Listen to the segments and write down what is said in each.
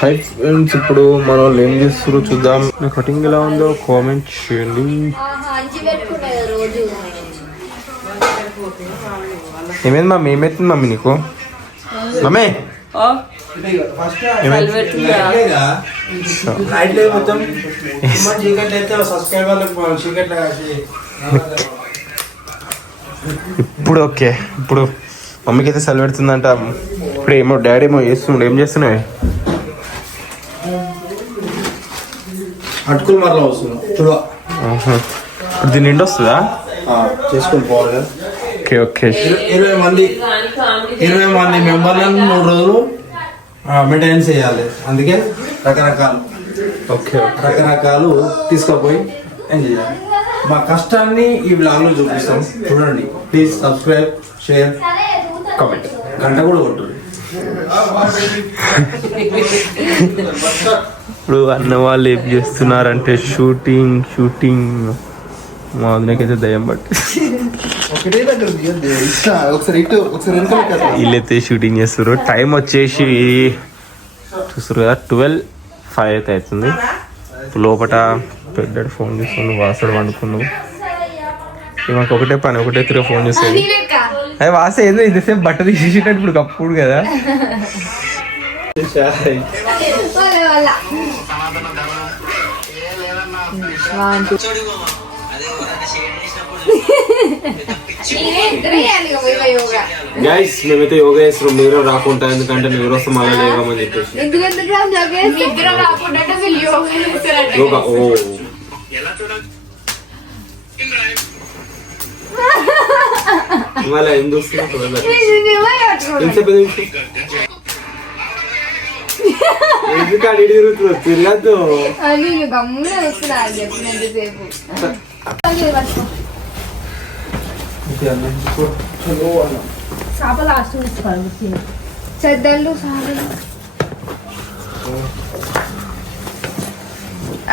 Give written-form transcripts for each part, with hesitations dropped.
Hi friends, ఇప్పుడు మనం ఏం చేస్తారో చూద్దాం. నా కటింగ్ ఎలా ఉందో కామెంట్ చేయండి. ఏమైంది మమ్మీ? ఏమైతుంది మమ్మీ నీకు? మమ్మీ ఇప్పుడు ఓకే. ఇప్పుడు మమ్మీకి అయితే సెలవు పెడుతుందంట. ఇప్పుడు ఏమో డాడీ ఏమో చేస్తుండే. ఏం చేస్తున్నావు? అటుకులు మరలా వస్తున్నాం చూడ. ఇప్పుడు దీని నిండి వస్తుందా? చేసుకొని పోవాలి. Okay okay. 20 మంది మెంబర్లను 3 రోజులు మెయింటెనెన్స్ చేయాలి. అందుకే రకరకాలు తీసుకుపోయి ఎంజాయ్ చేయాలి. మా కష్టాన్ని ఈ బ్లాగ్లో చూపిస్తాం, చూడండి. ప్లీజ్ సబ్స్క్రైబ్, షేర్, కామెంట్, గంట కూడా కొట్టు. ఇప్పుడు అన్న వాళ్ళు ఏం చేస్తున్నారంటే షూటింగ్ మా వదినకైతే దయ్యం బట్టి వీళ్ళైతే షూటింగ్ చేస్తారు. టైం వచ్చేసి చూస్తారు కదా 12:05 అయితే అవుతుంది. లోపల పెద్ద ఫోన్ చేస్తున్నాడు, వాసుడు వండుకున్నావు. మాకు ఒకటే పని, ఒకటే తిరిగి ఫోన్ చేసేది. అది వాస ఏదో ఇంతసేపు బట్ట తీసేటట్టు ఇప్పుడు కప్పుడు కదా. గైస్ మేమైతే యోగా చేస్తున్నాం. మీరు రాకుండా, ఎందుకంటే మీరు వస్తే మళ్ళీ లేవమని చెప్పేసి యోగా. ఓ ఇవాళ ఏం చూస్తున్నా? ఎందుకు అడిగి తిరుగుతున్నావు? తిరగద్దు. చెద్దళ్ళు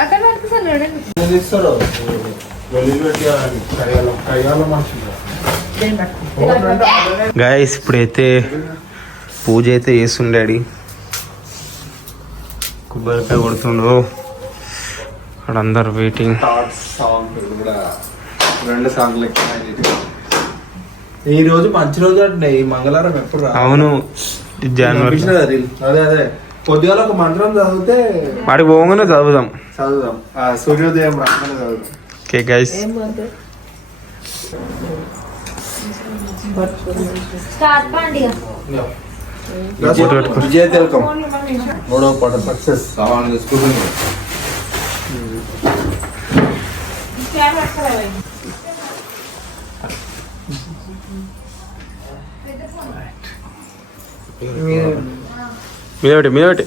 అక్కడ గైస్ ఇప్పుడైతే పూజ అయితే చేస్తుండే. డాడీ కొబ్బరికాయ కొడుతుండ్రు. అక్కడ అందరు వెయిటింగ్. 2 సాంగ్లు ఈ రోజు మంచి రోజు అంటే ఈ మంగళవారం ఎప్పుడు? అవును, జనవరి. అదే పొద్దుగాల ఒక మంత్రం చదివితే వాడికి పోగానే చదువుదాం. సూర్యోదయం రాగానే చదువుదాం. ఓకే గైస్, విజయ తిలకం 3వ పాట సక్సెస్ కావాలని చూసుకుంటుంది. మీదటి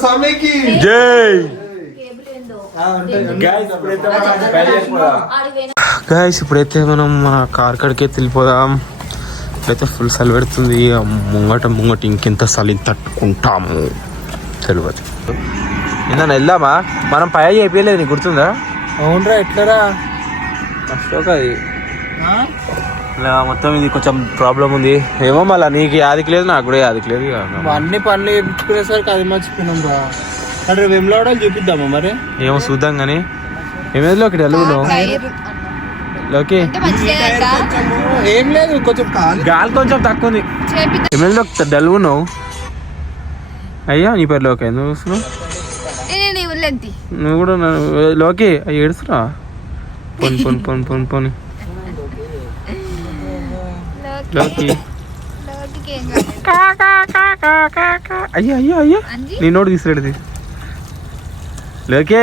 స్వామికి జై. గైస్ ఇప్పుడైతే మనం మన కార్ కాడికి వెళ్ళిపోదాం. ఇప్పుడైతే ఫుల్ చలి పెడుతుంది. ముంగట ఇంకెంత చలి తట్టుకుంటాము తెలియదు. నిన్న వెళ్దామా మనం? పై అయిపోయలేదు, నీకు గుర్తుందా? అవునరా, ఎట్లరా అది మొత్తం ఇది కొంచెం ప్రాబ్లం ఉంది ఏమో. మళ్ళీ నీకు యాదికి లేదు, నాకు కూడా యాదికి లేదు. అన్ని పనులు చేయించుకునేసరికి అది మర్చిపోయినాం రా. అంటే వెమ్లాడాలు చూపిద్దామా మరి? ఏమో చూద్దాం కానీ. ఏమేదిలో ఒకటి వెలుగును లోకి ఏం లేదు, కొంచెం గాలి కొంచెం తక్కువ ఉంది. ఏమేదిలో డల్గున్నావు అయ్యా. నీ పేరు లోకి ఎందుకు చూస్తున్నావు? నువ్వు కూడా లోకి అవి ఏడుస్తున్నా. పోని లోకి. అయ్యా నీ నోటు తీసుకురేది లోకి.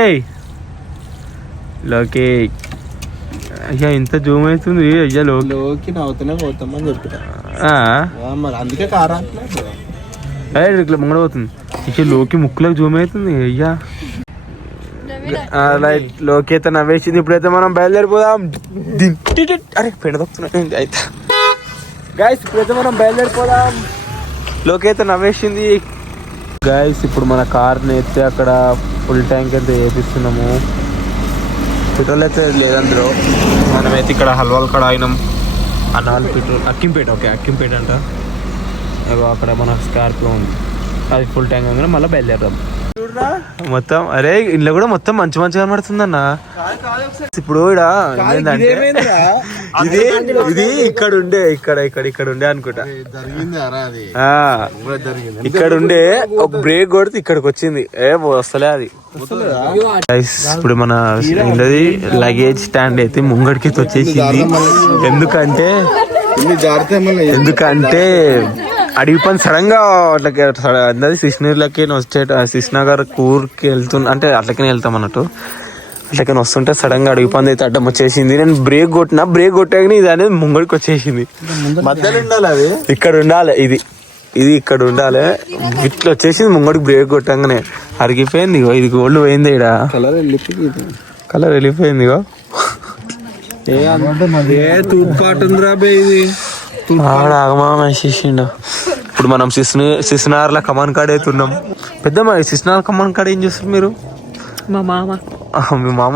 అయ్యా ఇంత జూమ్ అవుతుంది. అయ్యా లోకి నవ్వుతూనే పోతామని చెప్పిన మరి, అందుకే కారా ఇట్లా ముంగడ పోతుంది. ఇక లోకి ముక్కులకు జూమ్ అవుతుంది. అయ్యా రైట్. లోకి అయితే నవ్వేసింది. ఇప్పుడైతే మనం బయలుదేరిపోదాం. అరే పెండ దొక్కుతున్నా అయితే. గైస్ ఇప్పుడైతే మనం బయలుదేరిపోదాం. లోకి అయితే నవ్వేసింది. గైస్ ఇప్పుడు మన కార్ని అయితే అక్కడ ఫుల్ ట్యాంక్ అయితే వేపిస్తున్నాము. పెట్రోల్ అయితే లేదందులో. మనమైతే ఇక్కడ హల్వాల్ కాడ ఆగినాం. అన్నాల్ పెట్రోల్ అక్కింపేట. ఓకే అక్కింపేట అంట. అక్కడ మన స్కార్పియో ఉంది, అది ఫుల్ ట్యాంక్ కాగానే మళ్ళీ బయలుదేరదాం. మొత్తం అరే ఇంట్లో కూడా మొత్తం మంచి మంచిగా కనబడుతుందన్న. ఇప్పుడు ఏంటంటే ఇది ఇక్కడ ఉండే ఇక్కడ ఉండే అనుకుంటా, ఇక్కడ ఉండే ఒక బ్రేక్ కొడితే ఇక్కడికి వచ్చింది. వస్తలే అది. ఇప్పుడు మన లగేజ్ స్టాండ్ అయితే ముంగడికి వచ్చేసింది. ఎందుకంటే అడిగి పని సడన్ గా అట్లకి సిస్నీర్లకి సిస్నగర్ కూర్కి వెళ్తున్నా, అంటే అట్లకనే వెళ్తాం అన్నట్టు. అట్లకని వస్తుంటే సడన్ గా అడిగి పని అయితే అడ్డం వచ్చేసింది. నేను బ్రేక్ కొట్టాక ఇది అనేది ముంగడికి వచ్చేసింది. మధ్యలో ఉండాలి, అది ఇక్కడ ఉండాలి, ఇది ఇక్కడ ఉండాలి. ఇట్లా వచ్చేసింది ముంగడికి బ్రేక్ కొట్టంగానే అరిగిపోయింది. ఇది గోల్డ్ పోయింది, ఇక్కడ కలర్ వెళ్ళిపోయింది. ఆగమామేసిండు. ఇప్పుడు మనం సిస్నార్ల కమాన్ కాడ అవుతున్నాం. పెద్ద సిస్నార్ కమాన్ కాడ ఏం చేస్తారు మీరు? మా మామ మీ మామ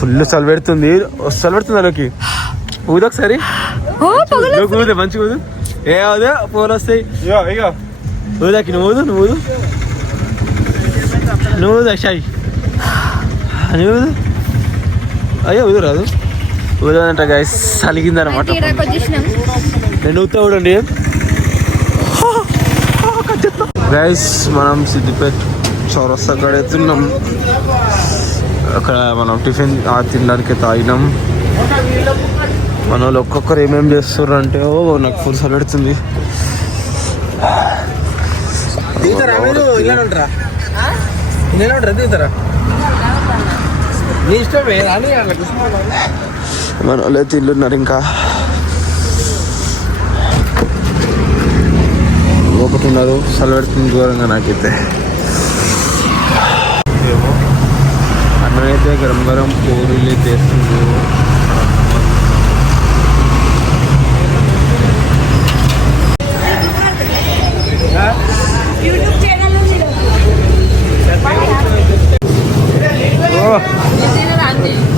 ఫుల్ చలి పెడుతుంది అలాకి. ఊదు ఒకసారి ఊదే మంచిగా ఊదు. ఏ ఊదే ఫోన్ వస్తాయి. ఊదాకి నువ్వు ఊదు అక్షయ్ ఊదు. అయ్యో ఊదు రాదు, ఊదంట గైస్ అలిగిందనమాట. నేను ఊతా ఊడండి గైస్. మనం సిద్దిపేట చౌరస్తా కాడ వెళ్తున్నాం. అక్కడ మనం టిఫిన్ తినడానికి తాగినాం. మన వాళ్ళు ఒక్కొక్కరు ఏమేమి చేస్తారు అంటే నాకు ఫుల్ సల్ పెడుతుంది. మన వాళ్ళు అయితే ఇల్లు ఉన్నారు. ఇంకా ఒకటి ఉన్నారు, సలవెడుతుంది దూరంగా. నాకైతే అన్నైతే గరం గరం పూరీలు చేస్తుంది.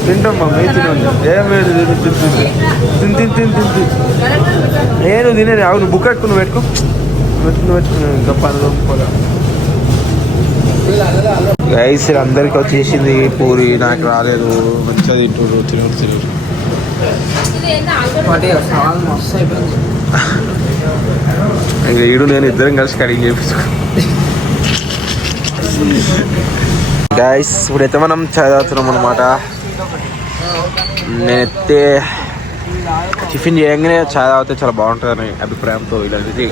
తింటామ్మా మేము తినండి. నేను తినేది. అవును బుక్ పెట్టుకుని పెట్టుకుని ఇంకా పనులు గైస్. అందరికి వచ్చేసింది పూరి, నాకు రాలేదు. మంచిగా తింటారు, తినరు. ఇంకా ఈడు నేను ఇద్దరం కలిసి కడిగి చేపించుకో. గైస్ ఇప్పుడైతే మనం చాయ్ తాగుతున్నాం అనమాట. నేనైతే టిఫిన్ చేయగానే చాయ్ తాగితే చాలా బాగుంటుందని అభిప్రాయంతో ఇలాంటిది.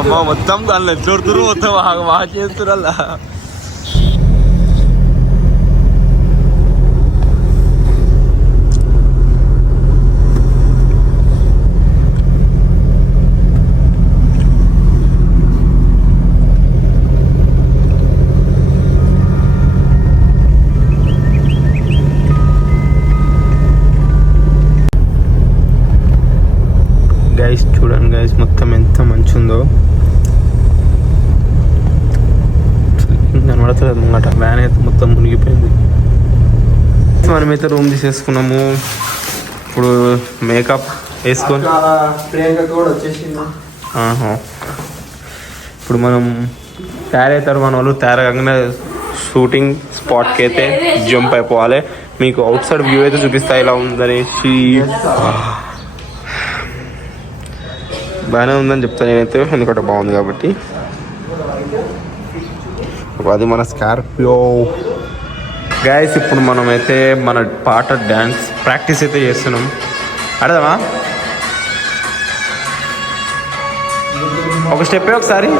అమ్మ మొత్తం దానిలో ఎట్లడుతురు, మొత్తం బాగా చేస్తున్నారు అలా. చూడండి గైస్ మొత్తం ఎంత మంచి ఉందో. కనబడతలేదు అన్నమాట. వ్యాన్ అయితే మొత్తం మునిగిపోయింది. మనమైతే రూమ్ తీసేసుకున్నాము. ఇప్పుడు మేకప్ వేసుకొని ఇప్పుడు మనం తయారవుతారు. మన వాళ్ళు తయారగానే షూటింగ్ స్పాట్కి అయితే జంప్ అయిపోవాలి. మీకు అవుట్ సైడ్ వ్యూ అయితే చూపిస్తా ఇలా ఉందనేసి. బాగానే ఉందని చెప్తాను నేనైతే, ఎందుకంటే బాగుంది కాబట్టి. అది మన స్కార్పియో గైస్. ఇప్పుడు మనమైతే మన పాట డ్యాన్స్ ప్రాక్టీస్ అయితే చేస్తున్నాం. అడదామా? ఒక స్టెప్ ఒకసారి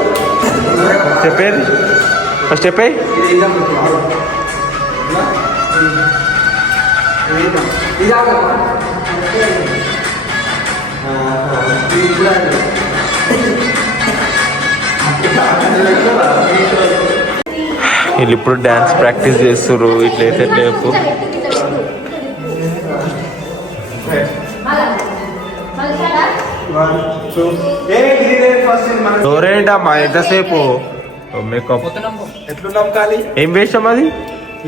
ఒక స్టెప్ వీళ్ళు ఇప్పుడు డ్యాన్స్ ప్రాక్టీస్ చేస్తారు. ఇట్లయితే రేపు ఎవరేంటమ్మా ఎంతసేపు మేకప్ ఎట్లున్నాం ఖాళీ ఏం వేసాం అది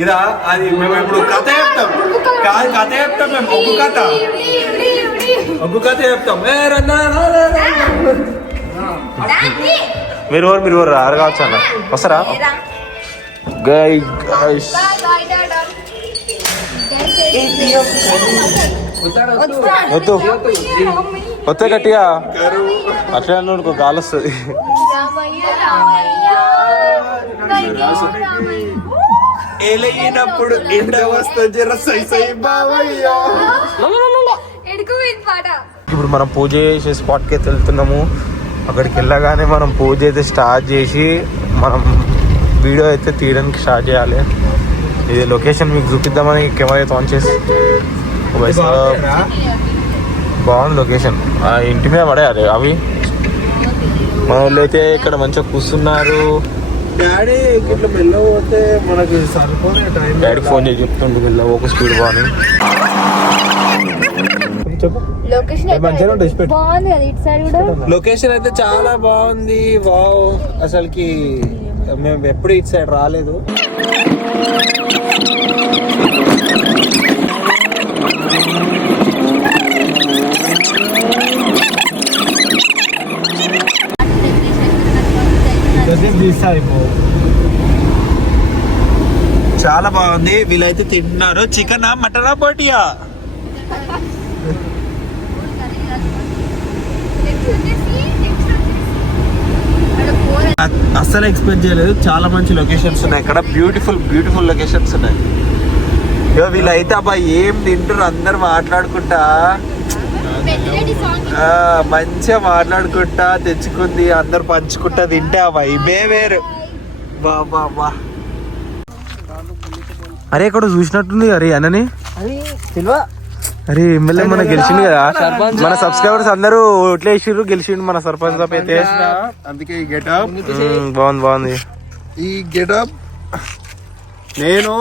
ఇదా అది మేము ఇప్పుడు కథ చెప్తాం కాదు కథ చెప్తాం మేము ఒగ్గు కథ చెప్తాం మీరు అరగావచ్చు అన్న వస్తారా వద్దు వస్తే గట్టిగా అట్లా అనుకో గాలి వస్తుంది ఎలగినప్పుడు ఎండ వస్తుంది ఇప్పుడు మనం పూజ చేసే స్పాట్కి అయితే వెళ్తున్నాము. అక్కడికి వెళ్ళగానే మనం పూజ అయితే స్టార్ట్ చేసి మనం వీడియో అయితే తీయడానికి స్టార్ట్ చేయాలి. ఇది లొకేషన్ మీకు చూపిద్దామని కెమెరా అయితే ఆన్ చేసి బాగుంది లొకేషన్. ఇంటి మీద పడేయాలి అవి. మన వాళ్ళు అయితే ఇక్కడ మంచిగా కూర్చున్నారు. డాడీ ఇట్లా వెళ్ళకపోతే మనకి సరిపోయే టైం. డాడీకి ఫోన్ చేసి చెప్తుండు వెళ్ళ ఒక స్పీడ్ బాగుంది. లొకేషన్ అయితే చాలా బాగుంది. వావ్ అసలుకి మేము ఎప్పుడు ఇటు సైడ్ రాలేదు. చాలా బాగుంది. వీళ్ళైతే తింటున్నారు. చికెనా మటనా బోటియా? అస్సలు ఎక్స్పెక్ట్ చేయలేదు. చాలా మంచి లొకేషన్స్ ఉన్నాయి ఇక్కడ. బ్యూటిఫుల్ లొకేషన్స్ ఉన్నాయి. వీళ్ళైతే అబ్బాయి ఏం తింటారు అందరు మాట్లాడుకుంటా మంచిగా మాట్లాడుకుంటా తెచ్చుకుంది అందరు పంచుకుంటా తింటే ఆ వైబే వేరు. బా అరే ఇక్కడ చూసినట్టుంది. అరే అన్నని అరే ఎమ్మెల్యే మన గెలిచిండు కదా. మన సబ్స్క్రైబర్స్ అందరూ ఓట్లు వేసిర్రు. గెలిచిండు మన సర్పంచ్ అయితే. అందుకే ఈ గెటప్ బాగుంది. ఈ గెటప్ నేను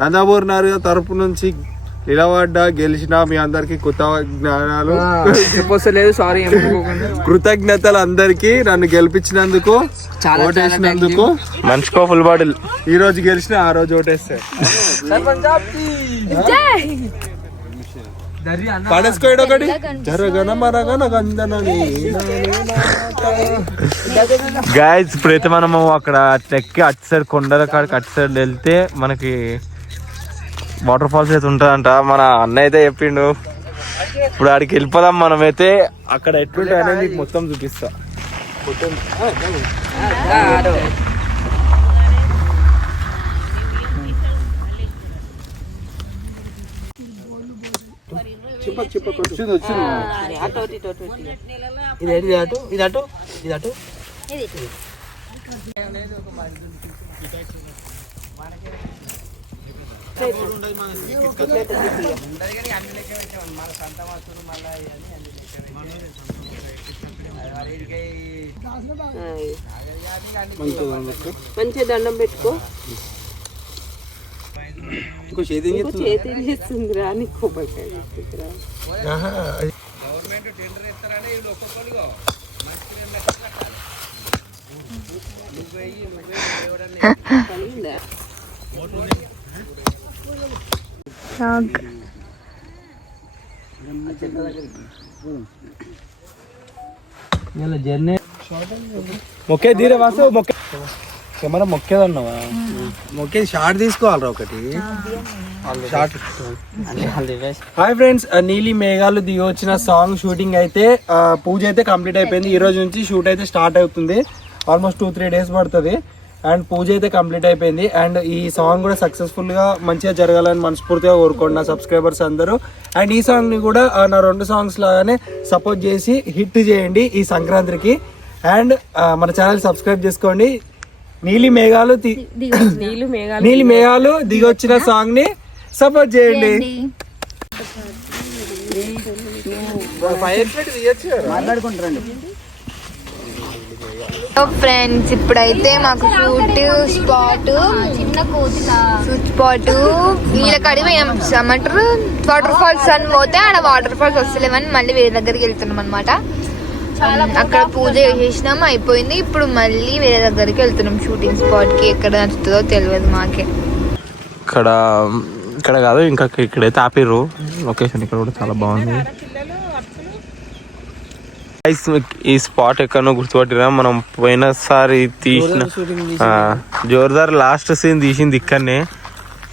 నందమూరి నారు తరపు నుంచి నిలబడ్డా గెలిచిన మీ అందరికి కృతజ్ఞతలు. సారీ కృతజ్ఞతలు అందరికి నన్ను గెలిపించినందుకు, ఓటేసినందుకు. మంచుకో ఫుల్ బాటిల్. ఈ రోజు గెలిచిన ఆ రోజు ఓటేస్తే పడేసుకోడు ఒకటి జరగన మరగన గంధనని. గాయస్ ఇప్పుడైతే మనము అక్కడ ఎక్కి అటు సైడ్ కొండల కాడికి అటు సైడ్ వెళ్తే మనకి వాటర్ ఫాల్స్ అయితే ఉంటుందంట. మన అన్న అయితే చెప్పిండు. ఇప్పుడు ఆడికి వెళ్ళిపోదాం మనమైతే. అక్కడ ఎట్లుంటాయి అనేది మీకు మొత్తం చూపిస్తా. మంచిగా దండం పెట్టుకో. చేతి చేస్తుంది రా. నీకు మొక్కే ధీరే వాసు మొక్కే కెమెరా మొక్కేదన్నావా? మొక్కే షార్ట్ తీసుకోవాలరా ఒకటి షార్ట్. హాయ్ ఫ్రెండ్స్, నీలి మేఘాలు దిగి వచ్చిన సాంగ్ షూటింగ్ అయితే పూజ అయితే కంప్లీట్ అయిపోయింది. ఈ రోజు నుంచి షూట్ అయితే స్టార్ట్ అవుతుంది. ఆల్మోస్ట్ 2-3 days పడుతుంది. అండ్ పూజ అయితే కంప్లీట్ అయిపోయింది. అండ్ ఈ సాంగ్ కూడా సక్సెస్ఫుల్గా మంచిగా జరగాలని మనస్ఫూర్తిగా కోరుకోండి నా సబ్స్క్రైబర్స్ అందరూ. అండ్ ఈ సాంగ్ని కూడా నా 2 songs లాగానే సపోర్ట్ చేసి హిట్ చేయండి ఈ సంక్రాంతికి. అండ్ మన ఛానల్ సబ్స్క్రైబ్ చేసుకోండి. నీలి మేఘాలు దిగొచ్చిన సాంగ్ ని సపోర్ట్ చేయండి. మాట్లాడుకుంటారండి. ఫ్రెండ్స్ ఇప్పుడైతే మాకు షూట్ స్పాట్ నీళ్ళకడి ఏమంటారు వాటర్ ఫాల్స్ అని పోతే ఆడ వాటర్ ఫాల్స్ వస్తలేమని మళ్ళీ వేరే దగ్గరికి వెళ్తున్నాం అనమాట. అక్కడ పూజ చేసినాం అయిపోయింది. ఇప్పుడు మళ్ళీ వేరే దగ్గరికి వెళ్తున్నాం షూటింగ్ స్పాట్ కి. ఎక్కడ నచ్చుతుందో తెలియదు మాకే. ఇక్కడ కాదు ఇంకా ఇక్కడైతే ఆపిర్రు. లొకేషన్ ఇక్కడ కూడా చాలా బాగుంది. ఈ స్పాట్ ఎక్కడో గుర్తుపట్టినా మనం పోయినసారి తీసిన జోర్దార్ లాస్ట్ సీన్ తీసింది ఇక్కడనే.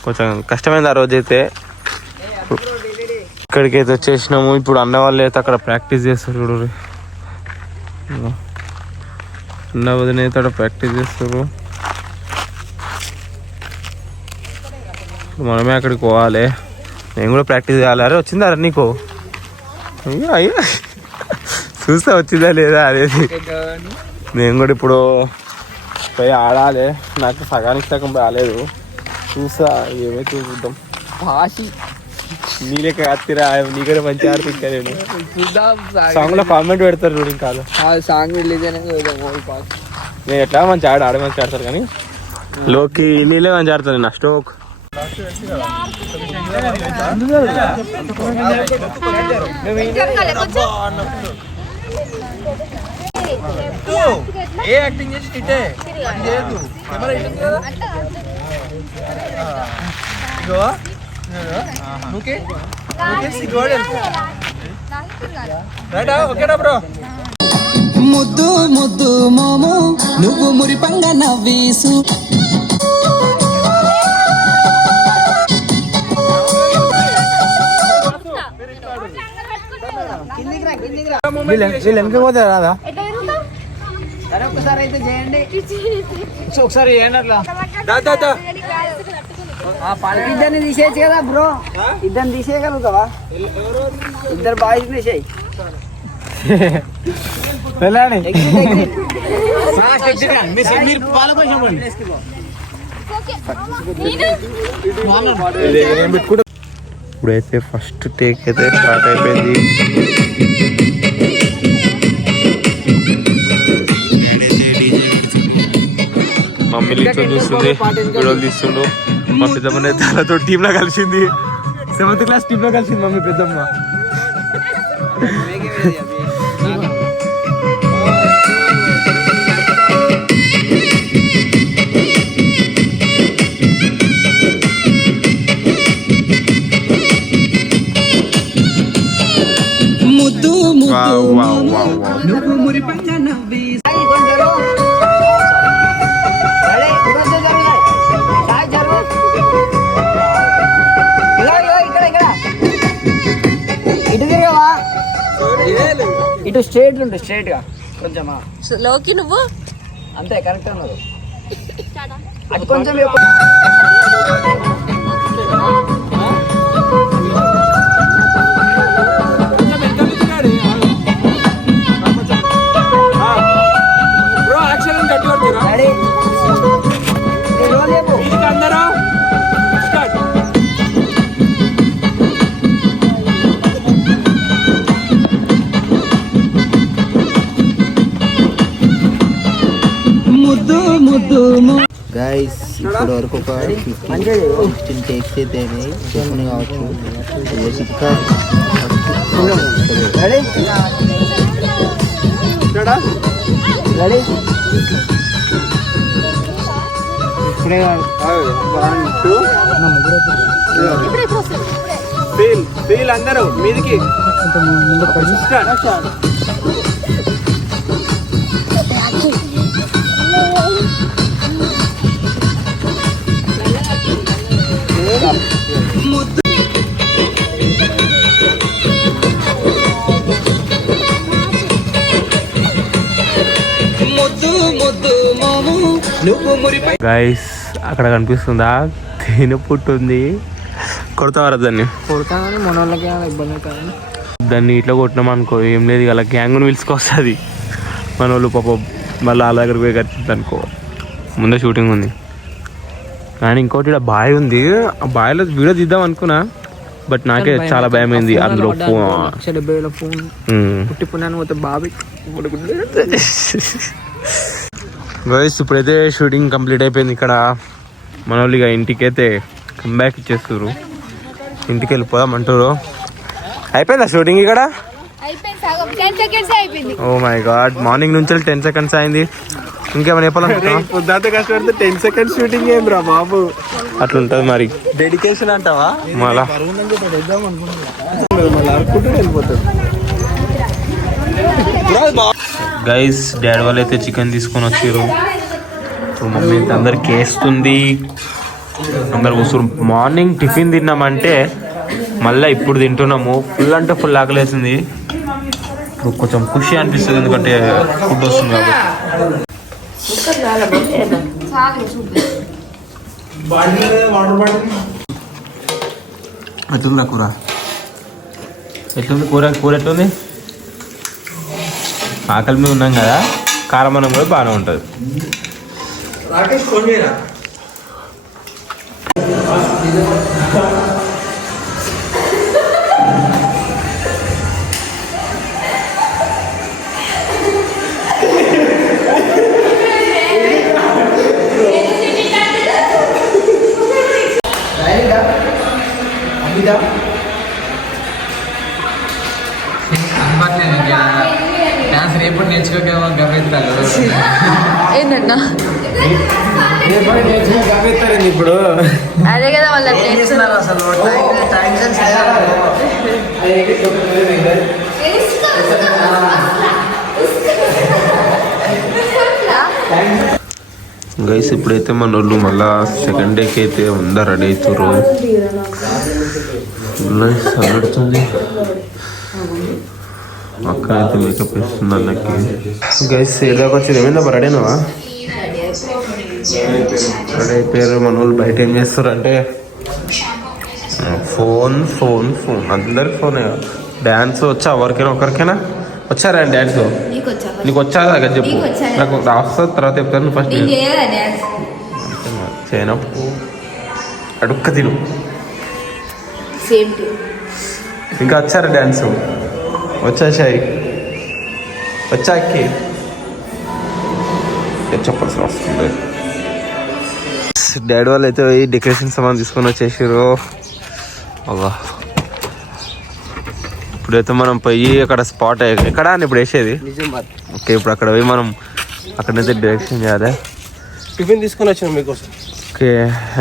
కొంచెం కష్టమైంది ఆ రోజైతే. ఇక్కడికైతే వచ్చేసినాము. ఇప్పుడు అన్న వాళ్ళు అయితే అక్కడ ప్రాక్టీస్ చేస్తారు. చూడు అన్న వదిన అయితే అక్కడ ప్రాక్టీస్ చేస్తారు. మనమే అక్కడికి పోవాలి. నేను కూడా ప్రాక్టీస్ చేయాలి. అరే వచ్చిందా నీకు? అయ్యో చూస్తా వచ్చిందా లేదా అనేది. నేను కూడా ఇప్పుడు పోయి ఆడాలి. నాకు సగానికి సగం రాలేదు. చూసా ఏమైతే చూద్దాం. నీ లెక్క కాతిరా నీకనే మంచి ఆడుతుంది. నేను సాంగ్ లో కామెంట్ పెడతారు చూడు. ఇంకా సాంగ్ రిలీజ్ నేను ఎట్లా మంచి మంచి ఆడతారు కానీ లోకి నీళ్ళే మంచి ఆడతాను. నా స్టోక్ ఏ యాక్టింగ్ చేసి ఇటే చేయదు. కెమెరా ఇటుంది కదా. ముద్దు ముద్దు మోము నువ్వు మురిపంగా నవ్వేసు. వీళ్ళు వెనక పోతే రాదా? ఒకసారి అయితే చేయండి. ఒకసారి చేయండి అట్లా. ఇద్దరిని తీసేయచ్చు కదా బ్రో. ఇద్దరిని తీసేయగలుగుతావా? ఇద్దరు బాయ్స్ తీసేయి. ఇప్పుడైతే ఫస్ట్ టేక్ అయితే స్టార్ట్ అయిపోయింది. మమ్మీ లింక్ చూస్తుంది, వీడియోలు తీస్తుండు. మా పెద్దమ్మ తనతో టీమ్ లో కలిసింది. 7th క్లాస్ టీమ్ లో కలిసింది మమ్మీ పెద్దమ్మ. ముద్దు నువ్వు మురిపంగా నవ్వేసు. ఇటు స్ట్రేట్ ఉంటుంది. స్ట్రేట్ గా కొంచెం లోకి నువ్వు అంతే కరెక్ట్ అన్నారు. అది కొంచెం గైస్ ఇప్పటి వరకు ఒక 15 టేక్స్ అయితే చెప్పని కావచ్చు. ఇంకా అందరూ మీదికి గైస్ అక్కడ కనిపిస్తుందా తేనె పుట్టు ఉంది. కొడతావారా దాన్ని? కొడతామని మన వాళ్ళకి ఇబ్బంది కాదు. దాన్ని ఇట్లా కొట్టినాం అనుకో ఏం లేదు అలా గ్యాంగ్ను పిలుచుకొస్తుంది. మన వాళ్ళు పాప మళ్ళీ వాళ్ళ దగ్గరికి పోయి కట్టింది అనుకో. ముందే షూటింగ్ ఉంది కానీ ఇంకోటి ఇక్కడ బాయ్ ఉంది. ఆ బాయ్లో వీడియో తీద్దాం అనుకున్నా బట్ నాకే చాలా భయం అయింది. అందులో ఫోన్ పుట్టి పుణ్యాన్ని పోతే బాబీ గైస్ ఇప్పుడైతే షూటింగ్ కంప్లీట్ అయిపోయింది. ఇక్కడ మన వాళ్ళు ఇక ఇంటికైతే కంబ్యాక్ ఇచ్చేస్తారు. ఇంటికి వెళ్ళిపోదాం అంటారు. అయిపోయిందా షూటింగ్ ఇక్కడ? ఓ మై గాడ్, మార్నింగ్ నుంచి 10 seconds అయింది. ఇంకేమైనా చెప్పాలనుకుంటున్నా? పొద్దుతో కష్టపడితే 10 seconds షూటింగ్ ఏం రా బాబు. అట్లుంటది మరి, డెడికేషన్ అంటావా? మళ్ళా వెళ్ళిపోతాడు. గైస్ డాడీ వాళ్ళు అయితే చికెన్ తీసుకొని వచ్చారు. ఇప్పుడు మమ్మీ అయితే అందరికి వేస్తుంది. అందరు కూర్చురు. మార్నింగ్ టిఫిన్ తిన్నామంటే మళ్ళీ ఇప్పుడు తింటున్నాము. ఫుల్ అంటే ఫుల్ ఆకలేసింది. ఇప్పుడు కొంచెం ఖుషి అనిపిస్తుంది, ఎందుకంటే ఫుడ్ వస్తుంది కాబట్టి. ఎట్లుంది కూర? ఎట్లుంది కూర ఎట్లుంది? ఆకలి మీద ఉన్నాం కదా, కారం అన్నం కూడా బాగానే ఉంటుంది. రేపు నేర్చుకోకేమో గమనిస్తాను. ఏంటన్నా గమనిస్తారండి ఇప్పుడు. అదే కదా వాళ్ళ అసలు గైస్ ఇప్పుడైతే మన వాళ్ళు మళ్ళా సెకండ్ డేకి అయితే ఉందా రెడీ అవుతారు. అడుగుతుంది అక్క అయితే మేకప్ వేస్తుంది అన్నకి. గైస్ ఏదాకా వచ్చింది, ఏమైందా రెడీనావా? రెడీ అయిపోయారు. మన వాళ్ళు బయట ఏం చేస్తారు అంటే ఫోన్ ఫోన్ ఫోన్ అందరికి ఫోనే. డ్యాన్స్ వచ్చా ఎవరికైనా ఒకరికైనా వచ్చారా డ్యాన్స్? నీకు వచ్చా కదా చెప్పు, నాకు రాస్తుంది తర్వాత చెప్తాను. ఫస్ట్ చేయనప్పుడు అడుక్క తిను. ఇంకా వచ్చారా డ్యాన్స్? వచ్చాయి వచ్చాకి చెప్పాల్సిన అవసరం లేదు. డాడీ వాళ్ళు అయితే ఈ డెకరేషన్ సామాన్ తీసుకొని వచ్చేసారు. అవ్వా ఇప్పుడైతే మనం పోయి అక్కడ స్పాట్ ఎక్కడ అని ఇప్పుడు వేసేది. ఓకే, ఇప్పుడు అక్కడ పోయి మనం అక్కడైతే డైరెక్షన్ చేయాలి. టిఫిన్ తీసుకొని వచ్చాను మీకోసం. ఓకే,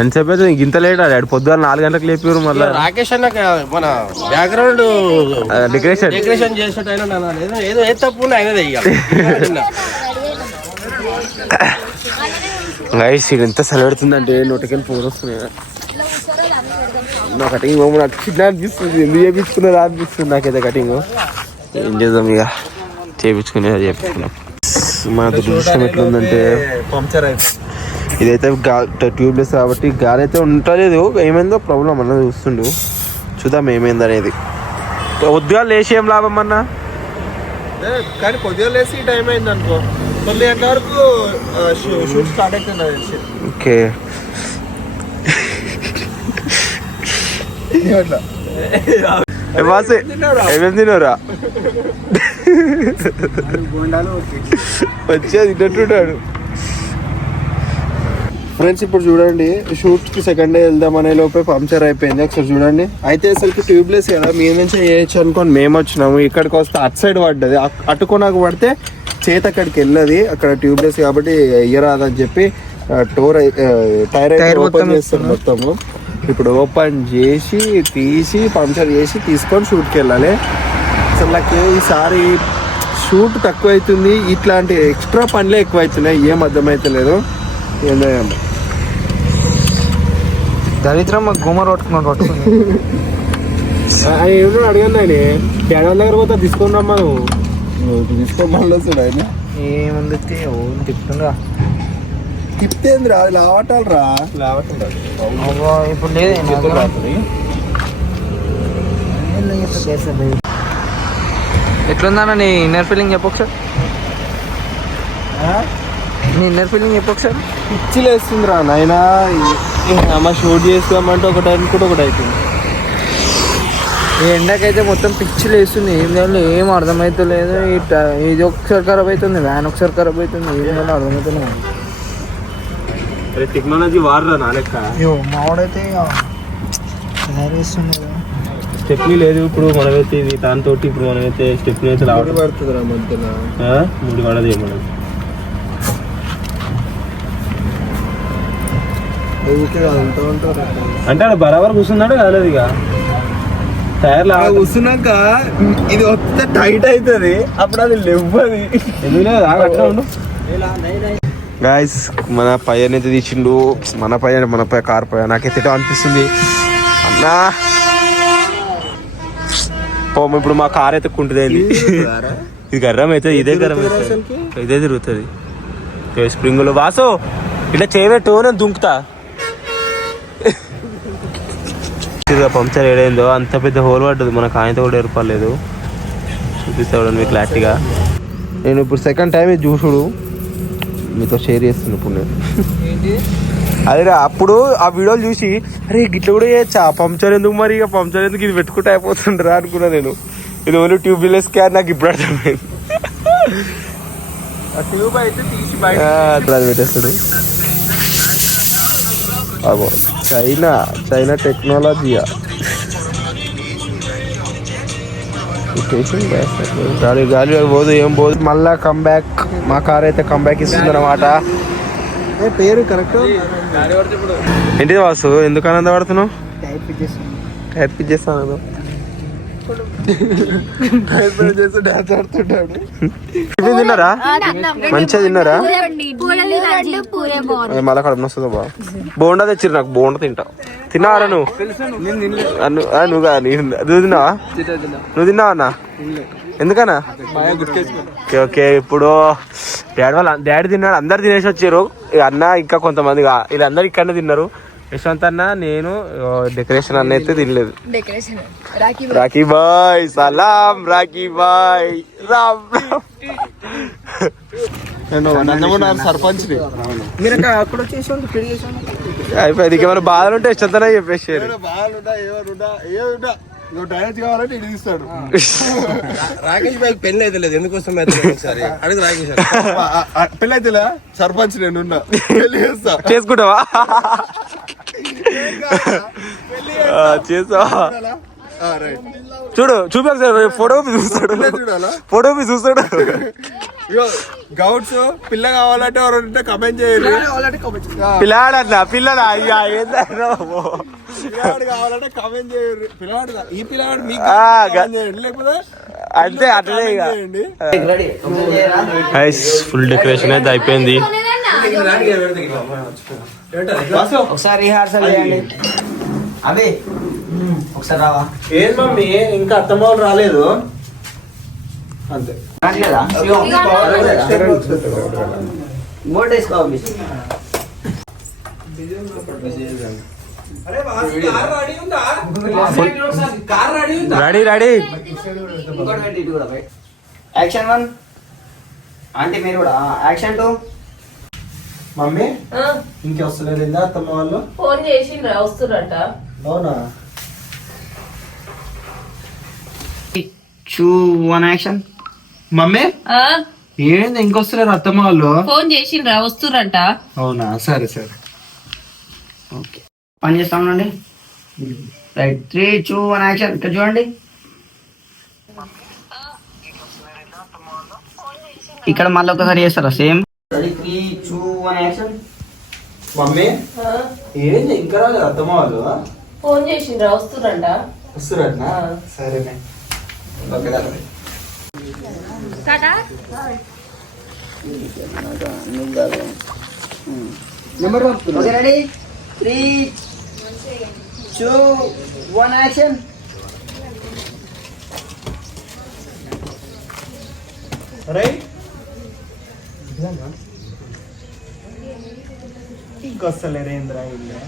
ఎంతసేపు అయితే ఇంత లేట్ డాడీ? పొద్దున్న 4 గంటలకు లేపారు. మళ్ళీ రాకేష్ అన్న మన బ్యాక్గ్రౌండ్ డెకరేషన్ చేసినట్టు అయినా ఏదో ఏ తప్పు అయినది గైస్ ఇది ఎంత సెలవుతుందంటే నోటికెళ్ళి ఫోన్ వస్తున్నాయి. నా కటింగ్ నాకు చిన్న అనిపిస్తుంది, ఎందుకు చేయించుకున్నదా అనిపిస్తుంది నాకైతే. కటింగ్ ఏం చేద్దాం, ఇక చేయించుకునే చేయించుకున్నాం. మన దృష్టం ఎట్లుందంటే పంక్చర్ అయితే ఇదైతే ట్యూబ్లెస్ కాబట్టి గాలి అయితే ఉండలేదు. ఏమైందో ప్రాబ్లం అన్నది చూస్తుండు, చూద్దాం ఏమైంది అనేది. ఉద్యోగాలు లేచి ఏం లాభం అన్నా, కానీ కొద్దిగా లేసి టైం అయింది అనుకో, 9 గంటల వరకు షూట్ స్టార్ట్ అవుతుంది. ఓకే ఏమేమి తినరా? వచ్చేది తింటుంటాడు. ఫ్రెండ్స్ ఇప్పుడు చూడండి, షూట్ కి సెకండ్ డే వెళ్దామనే లోపే పంక్చర్ అయిపోయింది. ఒకసారి చూడండి. అయితే అసలు ట్యూబ్లెస్ కదా, మీ నుంచి చేయొచ్చు అనుకోని మేము వచ్చినాము. ఇక్కడికి వస్తే అటు సైడ్ పడ్డది, అటుకున్నాక పడితే చేత అక్కడికి వెళ్ళదు. అక్కడ ట్యూబ్లెస్ కాబట్టి ఇయ్యరాదని చెప్పి టైర్ ఓపెన్ చేస్తాం మొత్తము. ఇప్పుడు ఓపెన్ చేసి తీసి పంక్చర్ చేసి తీసుకొని షూట్కి వెళ్ళాలి. అసలు నాకు ఈసారి షూట్ తక్కువ అవుతుంది, ఇట్లాంటి ఎక్స్ట్రా పనులే ఎక్కువ అవుతున్నాయి. ఏం అర్థమైతలేదు. ఏందో దరిద్రం మాకు గుమ్మర్ పట్టుకున్నాడు. ఏమో అడిగాను ఆయన, పేదల దగ్గర పోతే తీసుకుని రమ్మా, నువ్వు తీసుకోమని వస్తాడు ఆయన. ఏముంది తిప్పుతుందా? తిప్పేంది రా, లావటాలు రా, లావటం ఇప్పుడు లేదు. ఎట్లుందన్న నీ ఇన్నర్ ఫీలింగ్ చెప్పు ఒకసారి. నీ ఇన్నర్ ఫీలింగ్ చెప్పు ఒకసారి. పిచ్చిలు వేస్తుంది రా నాయన. అమ్మ షూట్ చేసుకోమంటే ఒకటి అనుకుంటే ఒకటి అవుతుంది. ఈ ఎండకైతే మొత్తం పిచ్చిలు వేస్తుంది. ఏం చేయాలో ఏం అర్థమవుతలేదు. ఇది ఒకసారి ఖరాబ్ అవుతుంది, వ్యాన్ ఒకసారి ఖరాబ్ అవుతుంది, ఏం చేయాలో అర్థమవుతుంది. అరే టెక్నాలజీ వాడరా నా లెక్క. మావాడైతే తయారు చేస్తుండే స్టెప్నీ లేదు ఇప్పుడు మనమైతే ఇది దాంతో ఇప్పుడు మనమైతే స్టెప్నీ అయితే రావడం పడుతుందిరా మధ్యలో ముడి పడదు ఏమన్నా. అంటే ఆడ బరాబర్ కూర్చున్నాడు కాలేదు ఇక టైర్ లాగా కూర్చున్నాక ఇది వస్తే టైట్ అవుతుంది, అప్పుడు అది లేవ్వది. ఎందుకు లేదు అట్లా ఉండు. గాయస్ మన పైన అయితే తీసిండు, మన పై కార్ పై నాకైతే ఎటో అనిపిస్తుంది అన్నా. పోము ఇప్పుడు మా కార్ అయితే కుంటుంది. ఇది గర్రం అవుతుంది, ఇదే గర్రం అవుతుంది, ఇదే తిరుగుతుంది. స్ప్రింగులు వాసు ఇట్లా చేయబెట్టు నేను దుంకుతా. పంక్చర్ ఏడైందో అంత పెద్ద హోల్ పడ్డది, మనకు ఆయనతో కూడా ఏర్పడలేదు. చూపిస్తాడు మీకు క్లారిటీగా. నేను ఇప్పుడు సెకండ్ టైం ఇది చూసుడు మీతో షేర్ చేస్తున్నాను ఇప్పుడు నేను. అదే అప్పుడు ఆ వీడియోలు చూసి అరే గిట్ల కూడా చేయొచ్చా, పంక్చర్ ఎందుకు మరి, ఇక పంక్చర్ ఎందుకు ఇది పెట్టుకుంటే అయిపోతుంటారా అనుకున్నా నేను. ఇది ఓన్లీ ట్యూబ్లెస్ క్యార్, నాకు ఇప్పుడు అర్థమైంది. ట్యూబ్ అయితే తీసి అది పెట్టేస్తాడు. అగో చైనా టెక్నాలజీయా. గాలి గాలి పోదు ఏం పోదు. మళ్ళా కంబ్యాక్ మా కార్ అయితే కంబ్యాక్ ఇస్తుంది అనమాట. పేరు కరెక్ట్ ఏంటిది వాసు, ఎందుకు ఆనంద పడుతున్నావు? టైర్ పిచ్ చేస్తాను. తిన్నారా? మంచిగా తిన్నారా? మళ్ళా కడుపు వస్తుందా బా. బోండా తెచ్చిర్రు నాకు, బోండా తిన్నావా నువ్వు? నువ్వు తిన్నావా? నువ్వు తిన్నావా అన్న? ఎందుకన్నా? ఓకే ఇప్పుడు డాడీ తిన్నాడు, అందరు తినేసి వచ్చారు. అన్న ఇంకా కొంతమంది వీళ్ళందరూ ఇక్కడనే తిన్నారు. యశ్వంత్ అన్న, నేను, డెకరేషన్ అన్న అయితే తినలేదు. రాఖీ బాయ్ సలాం, రాఖీ బాయ్ రామ్. సర్పంచ్ అయిపోయింది. ఇంకేమైనా బాధలు ఉంటే యశ్వంత్ అన్న చెప్పేసారు. రాకేష్ బాయ్ పెళ్లి అయితే లేదు, ఎందుకోసం అడుగు రాకేష్. పెళ్లి అయితే సర్పంచ్ నేను చేసుకుంటావా? చేసావా? చూడు చూపించారు, ఫోటో చూస్తాడు. గౌడ్స్ పిల్ల కావాలంటే ఎవరంటే కమెంట్ చేయాలి. పిల్లాడట్లా పిల్లడా? అయ్యా ఏంటో కావాలంటే కమెంట్ చేయాలి. పిల్లవాడు ఈ పిల్లవాడు మీకు లేకపోతే అంతే అట్లనే. ఫుల్ డెకరేషన్ అయితే అయిపోయింది. ఒకసారి రిహార్సల్ చేయండి. అదే ఒకసారి రావా? ఏం మమ్మీ ఇంకా అత్తమ్మ రాలేదు అంతే. రెడీ యాక్షన్ 1 అంటే మీరు కూడా యాక్షన్ 2. మమ్మీ ఇంకే వస్తలేదు అత్తమ్మ వాళ్ళు? ఫోన్ చేసిండ్రా వస్తున్నట్ట. అవునా? 2 1 యాక్షన్. మమ్మీ ఏంది ఇంకొస్తలేరు అత్తమ్మ వాళ్ళు? ఫోన్ చేసిండ్రా వస్తురంట. అవునా? సరే ఓకే పని చేస్తా ఉండండి. Right 3 2 1 action. ఇక్కడ చూడండి, ఇక్కడ మళ్ళీ ఒకసారి చేస్తారా సేమ్. 3 2 1 యాక్షన్. మమ్మీ ఏంది ఇంకా రాలేదు అత్తమ్మ వాళ్ళు? ఫోన్ చేసిండ్రా వస్తురంట. వస్తురట్నా? సరేనే. Okay ready 3 2 1 action. రైట్ ఇంకొస్తలేరేంద్రా ఇల్లు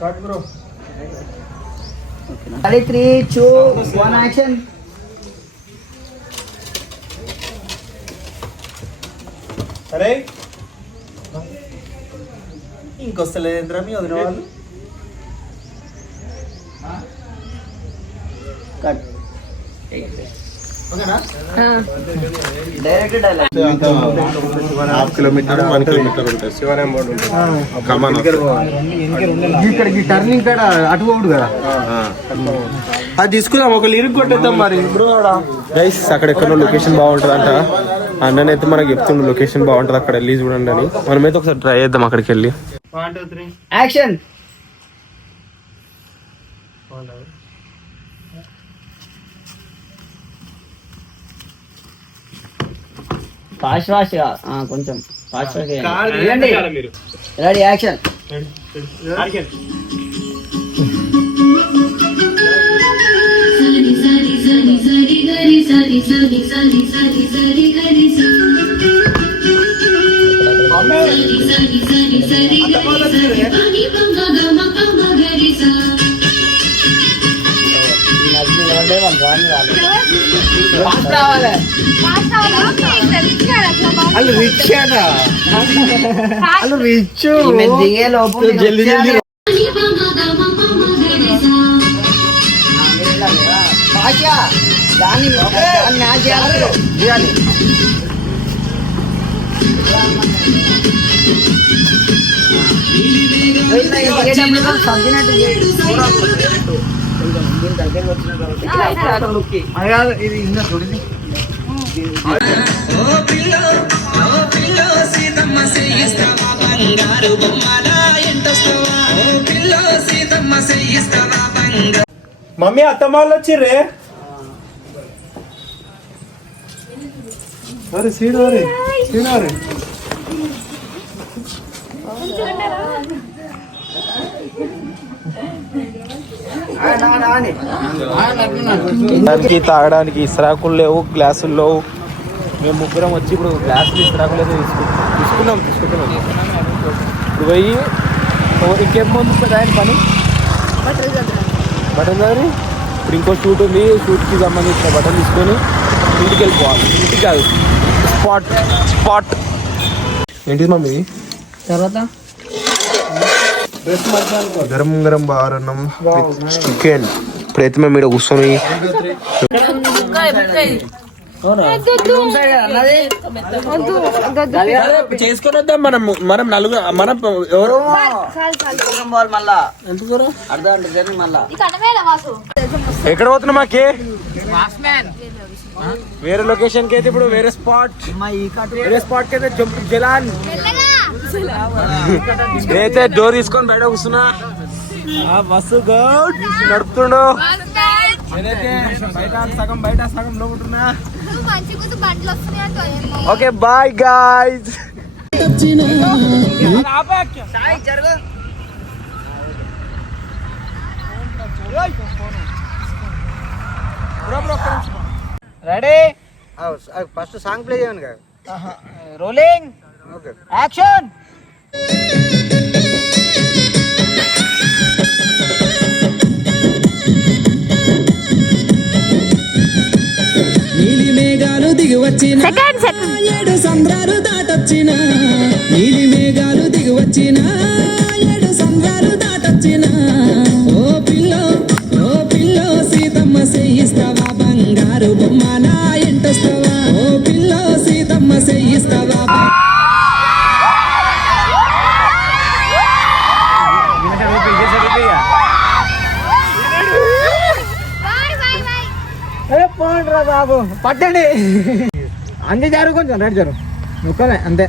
కట్ బ్రో. Ready 3 2 1 action. సరే ఇంకొస్తలేదేంద్రా మీ వదిన వాళ్ళు? Cut. Direct dialogue. Half kilometre 1 kilometre ఉంటుంది. శివాలయం బోర్డు ఉంటుంది. ఇక్కడ ఈ టర్నింగ్ కాడ అటు పోడు కదా, అది తీసుకుందాం. ఒక లిరిక్ కొట్టేద్దాం మరి. ఇప్పుడు గైస్ అక్కడ ఎక్కడో లొకేషన్ బాగుంటుంది అంట. అన్ననైతే మనకు చెప్తుండు లొకేషన్ బాగుంటుంది అక్కడ వెళ్ళి చూడండి అని. మనమైతే ఒకసారి ట్రై చేద్దాం అక్కడికి వెళ్ళి. 1 2 3 యాక్షన్. ఫాస్ట్ ఫాస్ట్ గా కొంచెం ఫాస్ట్ ఫాస్ట్ చేయండి. Ready action. వాళ్ళు రిచ్ అట, వాళ్ళు రిచ్. దిగే లోపు జల్దీ జల్దీ దాన్ని మ్యాచ్ చేయాలి. ఇది ఇన్న చూడండి. మమ్మీ అత్తమ్మాళ్ళు వచ్చిర్రే. అరే సీనోరే సీనోరే. దానికి తాగడానికి ఇస్రాకులు లేవు, గ్లాసులు లేవు. మేము ముగ్గురం వచ్చి ఇప్పుడు గ్లాసులు ఇస్రాకులు అయితే తీసుకుంటున్నాం. ఇప్పుడు పోయి ఇంకేం ముందు ఆయన పని బటన్ దగ్గర. ఇప్పుడు ఇంకో షూట్ ఉంది, షూట్కి సంబంధించిన బటన్ తీసుకొని ఇంటికి వెళ్ళిపోవాలి. ఇంటికి కాదు, స్పాట్. ఏంటిది మమ్మీ తర్వాత గరం గరం బారన్నం చికెన్. ఇప్పుడైతే మేము ఇక్కడ కూర్చొని చేసుకొని వద్దాం. మనం నలుగురు మనం ఎవరు మళ్ళా అర్థం మళ్ళా ఎక్కడ పోతున్నాం మాకే వేరే లొకేషన్ కి అయితే ఇప్పుడు వేరే స్పాట్ కి అయితే జంప్ జలాన్. నేనైతే డోర్ తీసుకొని బయట కూర్చున్నా. బస్సు గౌడ్ నడుపుతుండు. నేనైతే సగం బయట సగం లోపడున్నా. Okay bye guys. Ready first song play చేయండి కదా. Rolling action. నీలి మేఘాలు దిగి వచ్చిన 7 సంద్రాలు దాటొచ్చిన, నీలి మేఘాలు దిగి వచ్చిన 7 సంద్రాలు దాటొచ్చిన. ఓ పిల్లో సీతమ్మ సెయ్యిస్తావా బంగారు బొమ్మ నా ఎంటొస్తావా. ఓ పిల్లో సీతమ్మ సెయ్యిస్తావా. పోండ్రా బాబు పట్టండి. అంతే జారు కొంచెం రెడ్ జారు నొక్కలే అంతే.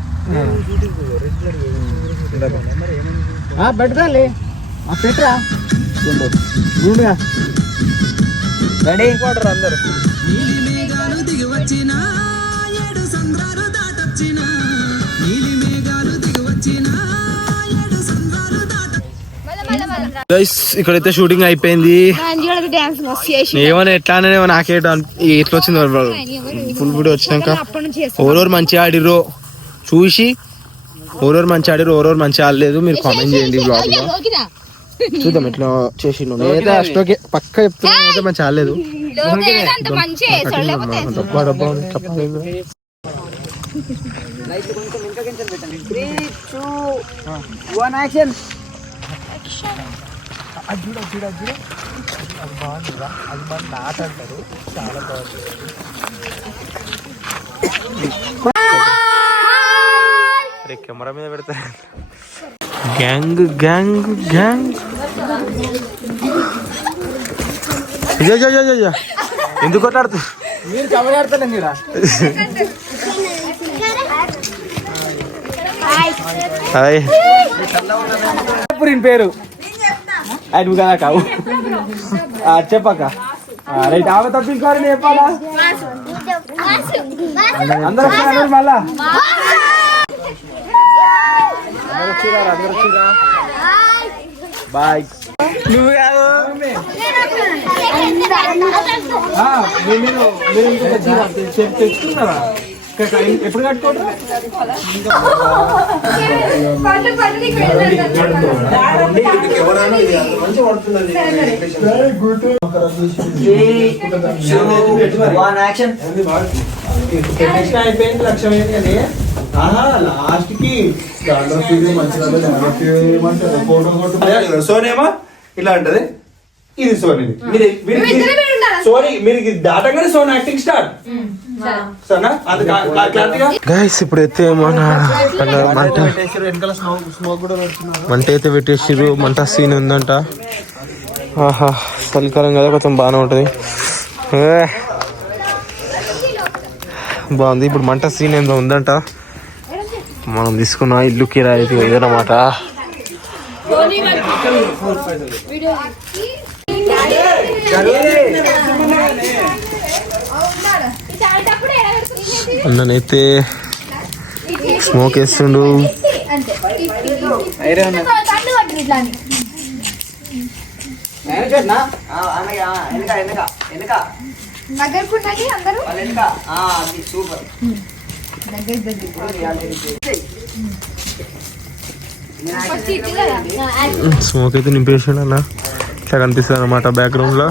పెడతాలి పెట్టరా గుండుగా. రెడీ అందరు నీలి మేఘాలు దిగి వచ్చిన 7 సంద్రాలు దాటొచ్చిన, నీలి మేఘాలు దిగి వచ్చిన 7 సంద్రాలు దాటొచ్చిన. గైస్ ఇక్కడైతే షూటింగ్ అయిపోయింది. ఏమైనా ఎట్లానే నాకే ఎట్లా వచ్చింది ఫుల్ వీడియో వచ్చినాక. ఓరోరు మంచిగా ఆడిర్రో చూసి, ఓరోరు మంచిగా ఆడిర్రు, ఓరోరు మంచిగా ఆడలేదు మీరు కామెంట్ చేయండి బ్లాగ్ లో. చూద్దాం ఎట్లా చేసిండు. నేనైతే అష్టోకే పక్క చెప్తున్నా, నేనైతే మంచిగా ఆడలేదు. డబ్బా డబ్బా చెప్పలేదు. 3 2 1 యాక్షన్. అది చూడ అది బాగుందిరా. అది మన నాట అంటారు, చాలా బాగుంది. అరే కెమెరా మీద పెడతారు. Gang gang gang. ఎందుకు కొట్లాడుతూ? మీరు కబడ్డాడుతాను మీరు హాయ్ పేరు అది కదా కావు చెప్పక రైట్ ఆమె తప్పించుకోవాలని చెప్పాలా అందరూ మళ్ళా బాయ్. నువ్వు కాదు మీరు తెచ్చుకున్నారా? ఎప్పుడు కట్టుకోవడం? అయిపోయింది. లక్ష్యం ఏంటి అని లాస్ట్ కి సోనేమా ఇలా అంటది. ఇది సోనీ. సోనీ మీరు దాటంగానే సోనీ యాక్టింగ్ స్టార్ట్. గైస్ ఇప్పుడైతే మన మంట అయితే పెట్టేసారు. మంట సీన్ ఉందంట. ఆహా చలికాలం కదా కొంచెం బాగానే ఉంటుంది. బాగుంది. ఇప్పుడు మంట సీన్ ఏందో ఉందంట. మనం తీసుకున్న ఇల్లు కిరాయి అయితే ఇదన్నమాట. అన్ననైతే స్మోక్ వేస్తుండు. స్మోక్ అయితే నింపేసాడు అన్న. ఇట్లా కనిపిస్తుంది అనమాట బ్యాక్గ్రౌండ్ లో.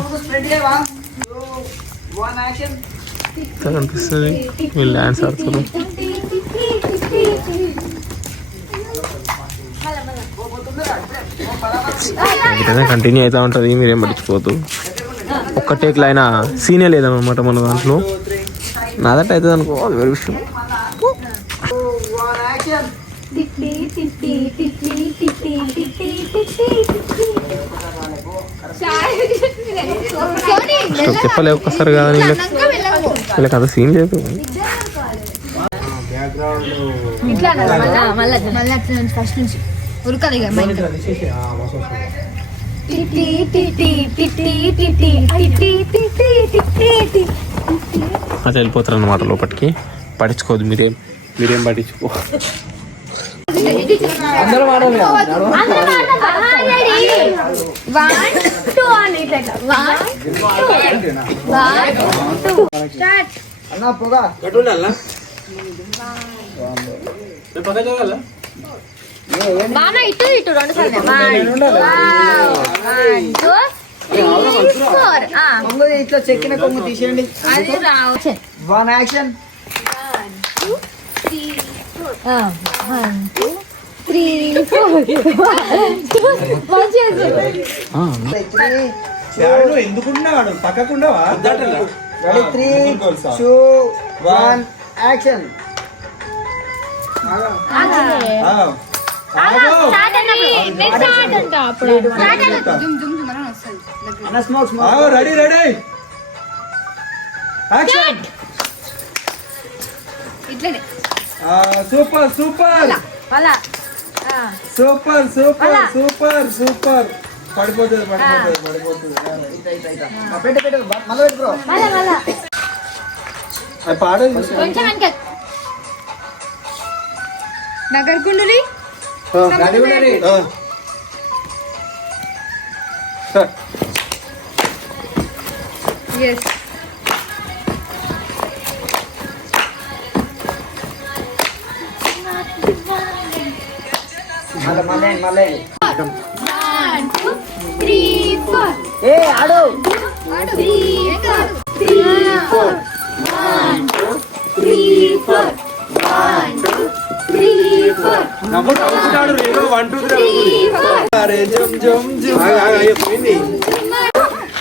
ఇట్లా కనిపిస్తుంది. వీళ్ళు డాన్స్ ఆడుతారు. కంటిన్యూ అవుతా ఉంటుంది. మీరేం పట్టించుకోవద్దు. ఒక్క టేక్లో అయినా సీనే లేదనమాట మన దాంట్లో. నాదంటే అవుతుంది అనుకో, అది వేరే విషయం. చెప్పలే ఒక్కసారి కాదు. వీళ్ళకి అంత సీన్ లేదు. ఫస్ట్ నుంచి ఉరకదు ఇక మైండ్. అట్లా వెళ్ళిపోతారు అన్నమాట లోపలికి. పట్టించుకోవద్దు. మీరేం పట్టించుకో. అన్నా పొగ కట్టుండాలా? ఇటు ఇటు రెండు సార్లు ఇట్లా చెక్కిన కొమ్ము తీసేయండి. One action. 1 2 3 4 ఎందుకున్నాడు పక్కకుండవా? 3 2 1 యాక్షన్. Ready ready action. ఇట్లనే super super super super super super. పడిపోతుంది పడిపోతుంది పడిపోతుంది. పాడేది నగర్ కుండలి yes మళ్ళీ 1 2 3 4 ఏ ఆడు 3 4 1 2 3 4 1 2 3 4 నమ్మకం అవుతున్నాడు. 1 2 3 అరే జమ్ జమ్ జమ్ అయిపోయింది.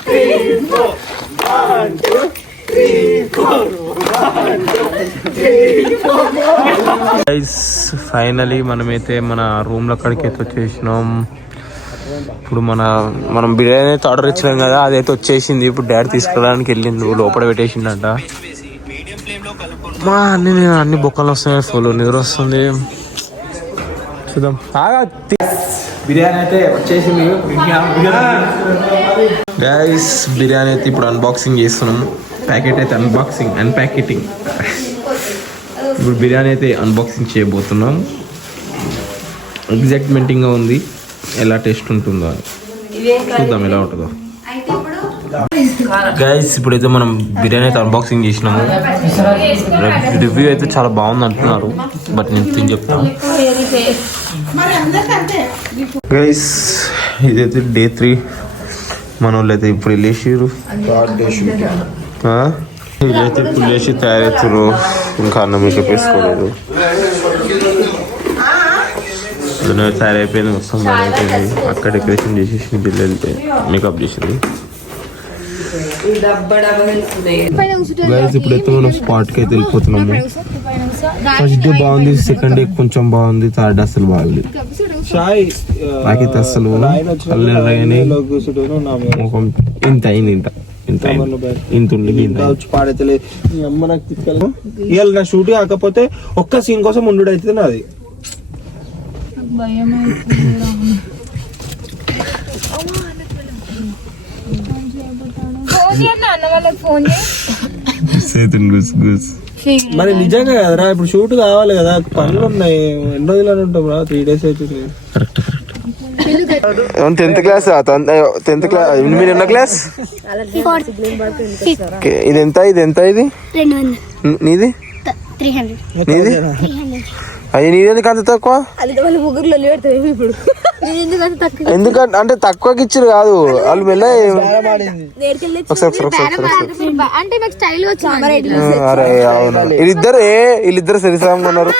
3 4 1 2 ఫైనలీ మనమైతే మన రూమ్ లో అక్కడికి అయితే వచ్చేసినాం. ఇప్పుడు మనం బిర్యానీ అయితే ఆర్డర్ ఇచ్చినాం కదా, అదైతే వచ్చేసింది. ఇప్పుడు డాడీ తీసుకెళ్ళడానికి వెళ్ళిండు, లోపల పెట్టేసిండట. మా అన్ని బొక్కలు వస్తున్నాయి, ఫుల్ నిద్ర వస్తుంది. చూద్దాం. బిర్యానీ అయితే వచ్చేసింది గైస్. బిర్యానీ అయితే ఇప్పుడు అన్బాక్సింగ్ చేస్తున్నాం. ప్యాకెట్ అయితే అన్ప్యాకెటింగ్. ఇప్పుడు బిర్యానీ అయితే అన్బాక్సింగ్ చేయబోతున్నాం. ఎగ్జైట్మెంటింగ్గా ఉంది, ఎలా టేస్ట్ ఉంటుందో అని చూద్దాం, ఎలా ఉంటుందో. గైస్ ఇప్పుడైతే మనం బిర్యానీ అయితే అన్బాక్సింగ్ చేసినాము. రివ్యూ అయితే చాలా బాగుంది అంటున్నారు, బట్ నేను తిని చెప్తాను. గైస్ ఇదైతే డే 3. మన వాళ్ళు అయితే ఇప్పుడు వెళ్ళేసారు. వీళ్ళైతే ఇప్పుడు లేచి తయారవుతారు. ఇంకా అన్నం మేకప్ వేసుకోలేదు, తయారైపోయింది, మొత్తం అయిపోయింది. అక్కడ డెకరేషన్ చేసేసి బిల్లు వెళ్తే మేకప్ చేసింది. గైస్ ఇప్పుడైతే మనం స్పాట్ కి అయితే వెళ్ళిపోతున్నాము. ఫస్ట్ డే బాగుంది, సెకండ్ డే కొంచెం బాగుంది, థర్డ్ డే అసలు బాగుంది. నాకైతే అసలు ముఖం ఇంత అయింది, ఇంత పాడైతే ఇవాళ నా షూట్ కాకపోతే ఒక్క సీన్ కోసం ఉండు అయితే నాది. మరి నిజంగా కదరా, ఇప్పుడు షూట్ కావాలి కదా, పనులు ఉన్నాయి. ఎన్ని రోజులు ఉంటాం రా, 3 days అవుతుంది. 10th క్లాస్ 10th క్లాస్ మీరు ఎన్నో క్లాస్? ఇది ఎంత ఇది నీది? నీది అయ్యి నీదెందుకు అంత తక్కువ? ఎందుకంటే అంటే తక్కువకి ఇచ్చారు కాదు వాళ్ళు, మెల్ల అరే అవును. వీళ్ళిద్దరు సరిసమంగా ఉన్నారు.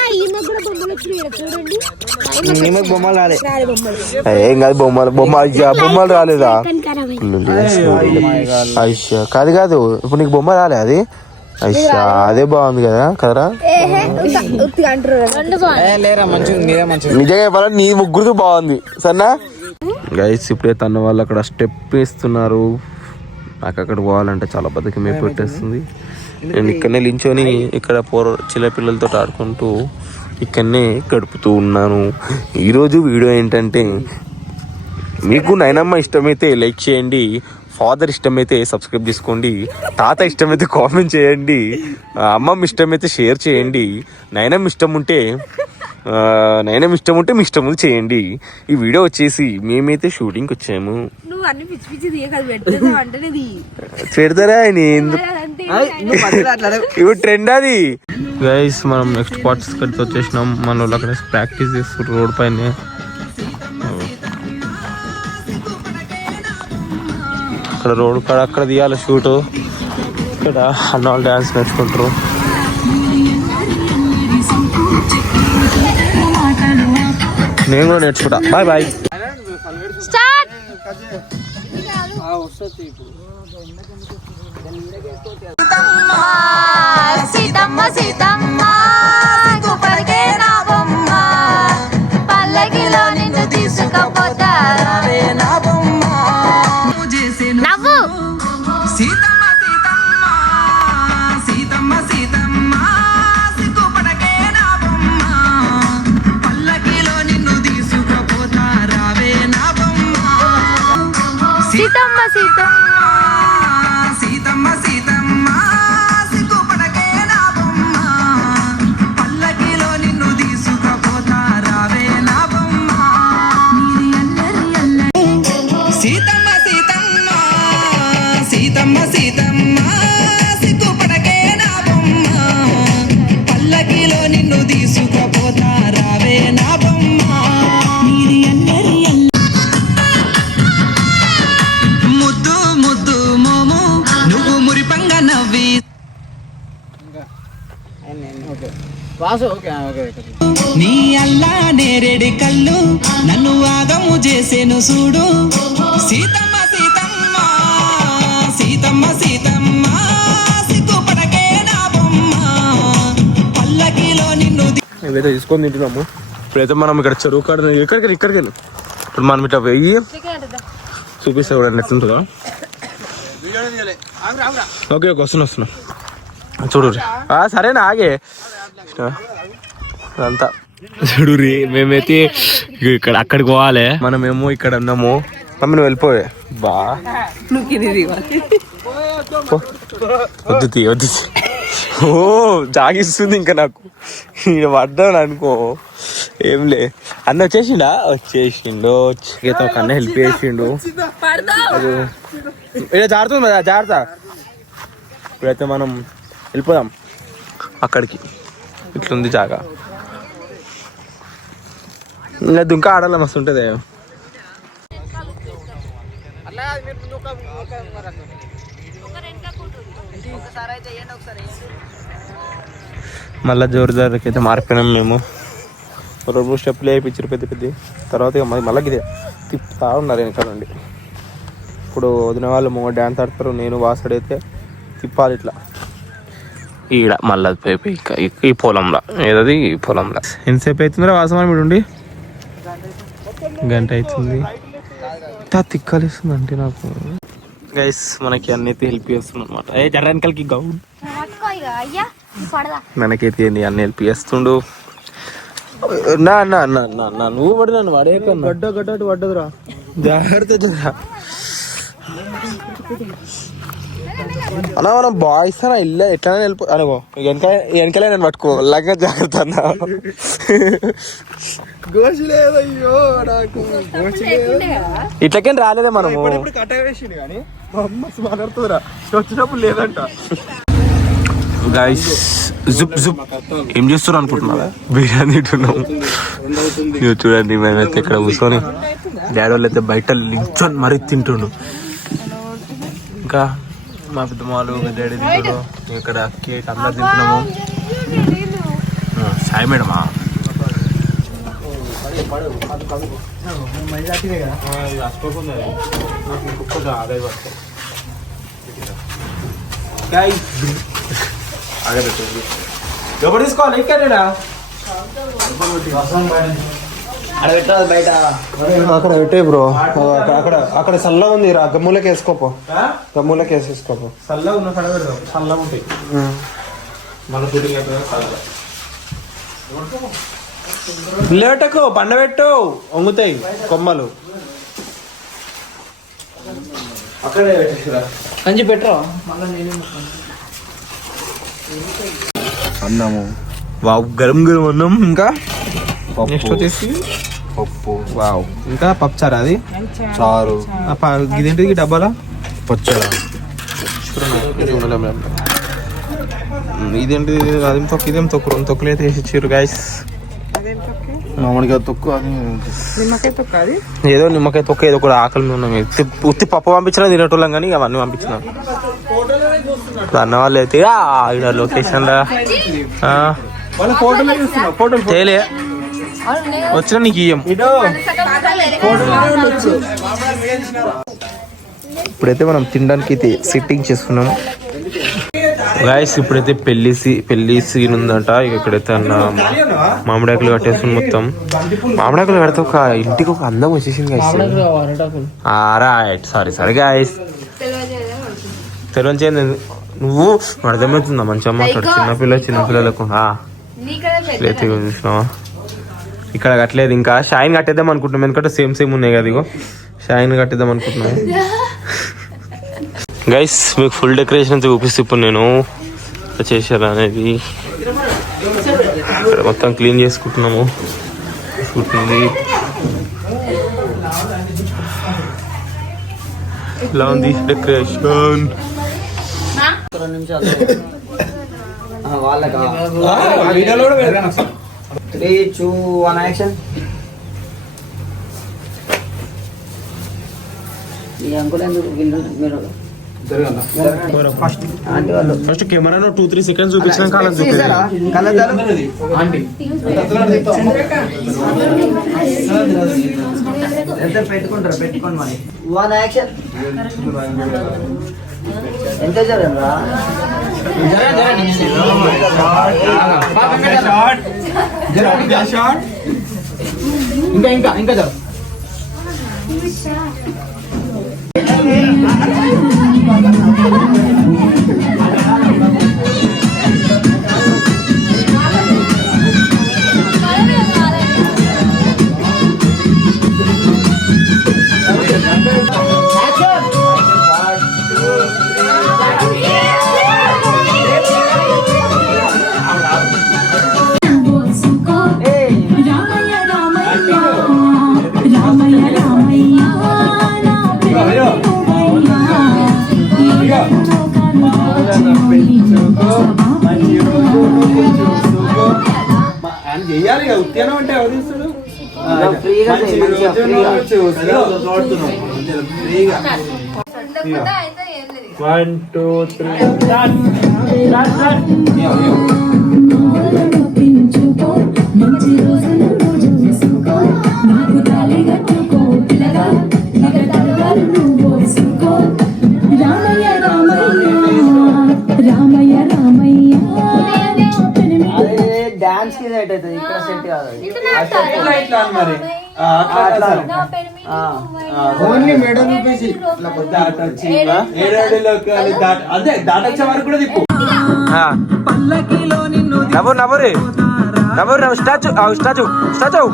ఏం కాదు, బొమ్మలు రాలేదా? అయ్యా కాదు ఇప్పుడు నీకు బొమ్మ రాలే అది? అయ్యా అదే బాగుంది కదరా. నిజంగా చెప్పాలంటే నీ ముగ్గురు బాగుంది సరేనా. గైస్ ఇప్పుడైతే అన్న వాళ్ళు అక్కడ స్టెప్ వేస్తున్నారు. నాకు అక్కడ పోవాలంటే చాలా బతుకమే పెట్టేస్తుంది. నేను ఇక్కడనే నించొని ఇక్కడ చిన్న పిల్లలతో ఆడుకుంటూ ఇక్కడనే గడుపుతూ ఉన్నాను. ఈరోజు వీడియో ఏంటంటే, మీకు నైనమ్మ ఇష్టమైతే లైక్ చేయండి, ఫాదర్ ఇష్టమైతే సబ్స్క్రైబ్ చేసుకోండి, తాత ఇష్టమైతే కామెంట్ చేయండి, అమ్మమ్మ ఇష్టమైతే షేర్ చేయండి, నైనమ్మ ఇష్టం ఉంటే మీ ఇష్టం ఉంది చేయండి. ఈ వీడియో వచ్చేసి మేమైతే షూటింగ్కి వచ్చాము. పెడతారా ఇప్పుడు ట్రెండ్ అది. గైస్ మనం నెక్స్ట్ స్పాట్స్ కడితే వచ్చేసినాం. మన వాళ్ళు అక్కడ ప్రాక్టీస్ చేస్తారు రోడ్ పైన. అక్కడ రోడ్ కాడ అక్కడ తీయాలి షూట్. ఇక్కడ అన్న వాళ్ళు డ్యాన్స్ నేర్చుకుంటారు. నేను కూడా నేర్చుకుంటా. Bye bye. సీతమ్మ సీతమ్మ గుప్పడికే నా బొమ్మ, పల్లకిలో నిన్ను తీసుకపోతా నా బొమ్మ. నవ్వు సీతమ్మ సీతమ్మ సీతమ్మ సీతమ్మ సిగ్గుపడకే నా బొమ్మ, పల్లకిలో నిన్ను తీసుకపోతా రావే నా బొమ్మ. సీతమ్మ సీతమ్మ సీతమ్మ సీతమ్మ సిగ్గుపడకే నా బొమ్మ, పల్లకిలో నిన్ను తీసుకపోతా రావే నా బొమ్మ. సీతమ్మ సీతమ్మ సీతమ్మ సీతమ్మ సిగ్గుపడకే నా బొమ్మ, పల్లకిలో నిన్ను తీసుకపోతా రావే నా బొమ్మ. ముద్దు ముద్దు మోము నువ్వు మురిపంగా నవ్వి, నీ అల్లా నేరేడి కళ్ళు నన్ను ఆగము చేసేను చూడు. సీతమ్మ సీతమ్మ సీతమ్మ సీతమ్మ సిగ్గు ఇవైతే తీసుకొని తింటున్నాము. ఇప్పుడైతే మనం ఇక్కడ చెరువు కాడ ఇక్కడికి ఇప్పుడు మనం ఇట్లా వెయ్యి చూపిస్తా కూడా ఎట్లుంటుందో. ఓకే వస్తున్నా చూడు. సరేనా ఆగే అంతా చూడు రీ. మేమైతే ఇక్కడ అక్కడికి పోవాలి, మనమేమో ఇక్కడ ఉన్నాము. మమ్మీ నువ్వు వెళ్ళిపోయే బా వద్దు ఓ జాగిస్తుంది ఇంకా నాకు. ఈయన పడ్డాను అనుకో ఏం లే. అన్న వచ్చేసిండు ఒక అన్న హెల్ప్ చేసిండు. జారుతుంది జాగ్రత్త. ఇప్పుడైతే మనం వెళ్ళిపోదాం అక్కడికి. ఇట్లుంది జాగా. ఇంకా దుంక ఆడాల మస్తు ఉంటుంది. మళ్ళీ జోరుదారికి అయితే మారిపోయినాం మేము. 2 స్టెప్లు వేయించారు పెద్ద. తర్వాత ఇక మళ్ళీ ఇదే తిప్పుతా ఉన్నారు వెనకాలండి. ఇప్పుడు వదిన వాళ్ళు డ్యాన్స్ ఆడతారు, నేను వాసడైతే తిప్పాలి ఇట్లా ఈడ. మళ్ళీ పోయి ఈ పొలంలో ఏదది ఈ పొలంలో. ఎంతసేపు అవుతుందిరా వాసమని మీరు ఉండి? గంట అవుతుంది. తిక్కలేస్తుంది అంటే నాకు. గైస్ మనకి అన్నైతే హెల్ప్ చేస్తుండ అనమాట. జర్రానికల్కి గౌడ్ మనకైతే అన్ని హెల్ప్ చేస్తుండు. నా నువ్వు పడి నన్ను వాడే గడ్డ పడ్డదురా, జాగ్రత్త. అన్నా మనం బాయ్స్ అన్నా ఇల్లు ఎట్లనే వెళ్ళిపో అనుకో. వెనకలే నేను పట్టుకో లాగా జాగ్రత్త అన్న. ఇట్లకేం రాలేదే మనము. వచ్చినప్పుడు లేదంట. గైస్ ఏం చేస్తున్నారు అనుకుంటున్నారా? బిర్యానీ తింటున్నాము. చూడండి మేమైతే ఇక్కడ కూర్చొని, డాడీ వాళ్ళు అయితే బయట లించొని మరీ తింటుండు. ఇంకా మా పెద్దమాలు డాడీ తింటారు. ఇక్కడ కేక్ అందరు తింటున్నాము. సాయి మేడమా ఎవరు తీసుకోవాలి? ఇక్కడ బయట అక్కడ పెట్టే బ్రో. అక్కడ చల్లగా ఉంది, గమ్ములకి వేసుకోపో. గమ్ములకి వేసేసుకోపో. చల్లగా ఉన్న కడ పెడదాం. చల్లగా ఉంటాయి మన షూటింగ్ అయిపోయినా. లేటకు పండబెట్టు, వంగుతాయి కొమ్మలు. అక్కడే పెట్టేసిరా కంచి పెట్టరా. అన్నము వావ్, గరం గరం అన్నం. ఇంకా నెక్స్ట్ వచ్చేసి పప్పు, వావ్, ఇంకా పప్పుచారు. అది చారు, ఇదేంటిది డబ్బాలా? పచ్చడి. ఇదేంటి? అదేం తొక్కు, ఇదేం తొక్కు. 2 తొక్కులు అయితే వేసి ఇచ్చారు గైస్. మామిడికాయ తొక్కు, అది ఏదో నిమ్మకాయ తొక్క ఏదో కూడా ఆకలి ఉన్నాం. ఉత్తి పప్పు పంపించినా తినేటోళ్ళం కానీ అవన్నీ పంపించినాం. అన్న వాళ్ళు అయితే ఇక్కడ లొకేషన్ లా తేలే వచ్చినా నీకు ఇయ్యం. ఇప్పుడైతే మనం తినడానికి అయితే సిట్టింగ్ చేస్తున్నాం గైస్. ఇప్పుడైతే పెళ్లి సీన్ ఉందంట. ఇక్కడైతే అన్న మామిడాకులు కట్టేస్తుంది మొత్తం. మామిడాకులు కడితే ఒక ఇంటికి ఒక అందం వచ్చేసింది గైస్. Right, sorry guys. తెలియచేయండి. నువ్వు అర్థమవుతుందా? మంచిగా మాట్లాడు. చిన్నపిల్లలకు చూసినావా? ఇక్కడ కట్టలేదు ఇంకా. షైన్ కట్టేద్దాం అనుకుంటున్నాం, ఎందుకంటే సేమ్ ఉన్నాయి కదా. ఇగో షైన్ కట్టేద్దాం అనుకుంటున్నాం గైస్. మీకు ఫుల్ డెకరేషన్ చూపిస్తే ఇప్పుడు నేను చేశారు అనేది. ఇక్కడ మొత్తం క్లీన్ చేసుకుంటున్నాము. ఇలా ఉంది డెకరేషన్. వాళ్ళకా 3, 2, 1 యాక్షన్. ఈ అంకుల్ ఎందుకు మీరు ఫస్ట్ కెమెరాలో 2-3 సెకండ్స్ చూపించిన కాలం ఎంత పెట్టుకుంటారు? పెట్టుకోండి మరి. 1 యాక్షన్. ఎంత జరగరా? ఇంకా ఇంకా ఇంకా చాలు. చెయ్యాలి కదా ఉత్యానం అంటే ఎవరు తీస్తాడు వన్ టూ త్రీ డాన్స్ కి సెట్ అవుతుంది, ఇక్కడ సెట్ కాదు. మరి ఓన్లీ మేడం చూపించి అదే దాటొచ్చే వరకు కూడా తిప్పు. నవ్వు నవ్వురి నవ్వు స్టాచ్యూ స్టాచ్యూ స్టాచ్యూ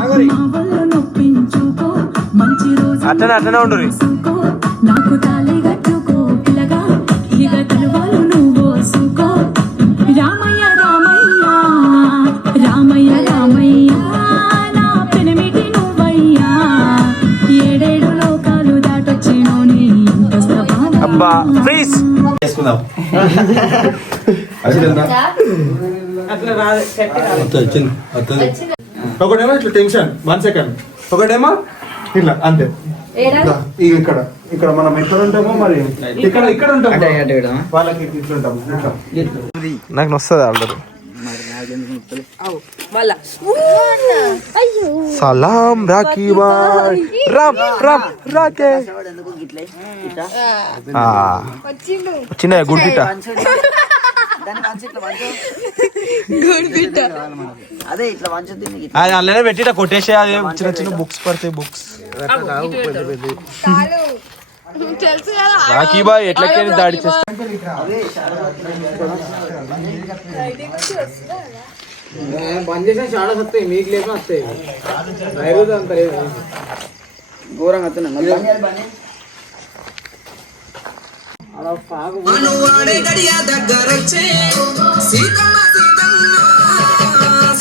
అట్లనే అట్లనే ఉండు. నాకు తాళి కట్టుకో పిల్లగా ఇక తలువాలు నువ్వు సుకో రామయ్య రామయ్య రామయ్య రామయ్య నా పెనిమిటి నువ్వయ్యా ఏడేడు లోకాలు దాటొచ్చినోని అబ్బా ప్లీజ్ చేసుకుందాం. ఒకటేమో ఇట్లా టెన్షన్ 1 సెకండ్, ఒకటేమో ఇట్లా అంతే. ఇక్కడ ఇక్కడ మనం ఎక్కడ ఉంటామో మరి ఇక్కడ ఇక్కడ ఉంటాం, వాళ్ళకి ఇట్లా ఉంటాము. నాకు నొస్తుంది ఆర్డర్. సలాం రాఖీ బాయ్ రామ్ రామ్ రాకే వచ్చిన గుడ్ బిట్ట అదే ఇట్లా మంచి అది అలానే పెట్టి కొట్టేసే. అది చిన్న చిన్న బుక్స్ పడతాయి, బుక్స్. రాఖీ బాయ్ ఎట్లకైనా దాడి చేస్తా. బంద్ చేసిన చాలా వస్తాయి, మీకు లేక వస్తాయి. అంత లేదు, ఘోరంగా వస్తున్నాయి. అనువాడే గడియ దగ్గరొచ్చే సీతమ్మ సీతమ్మ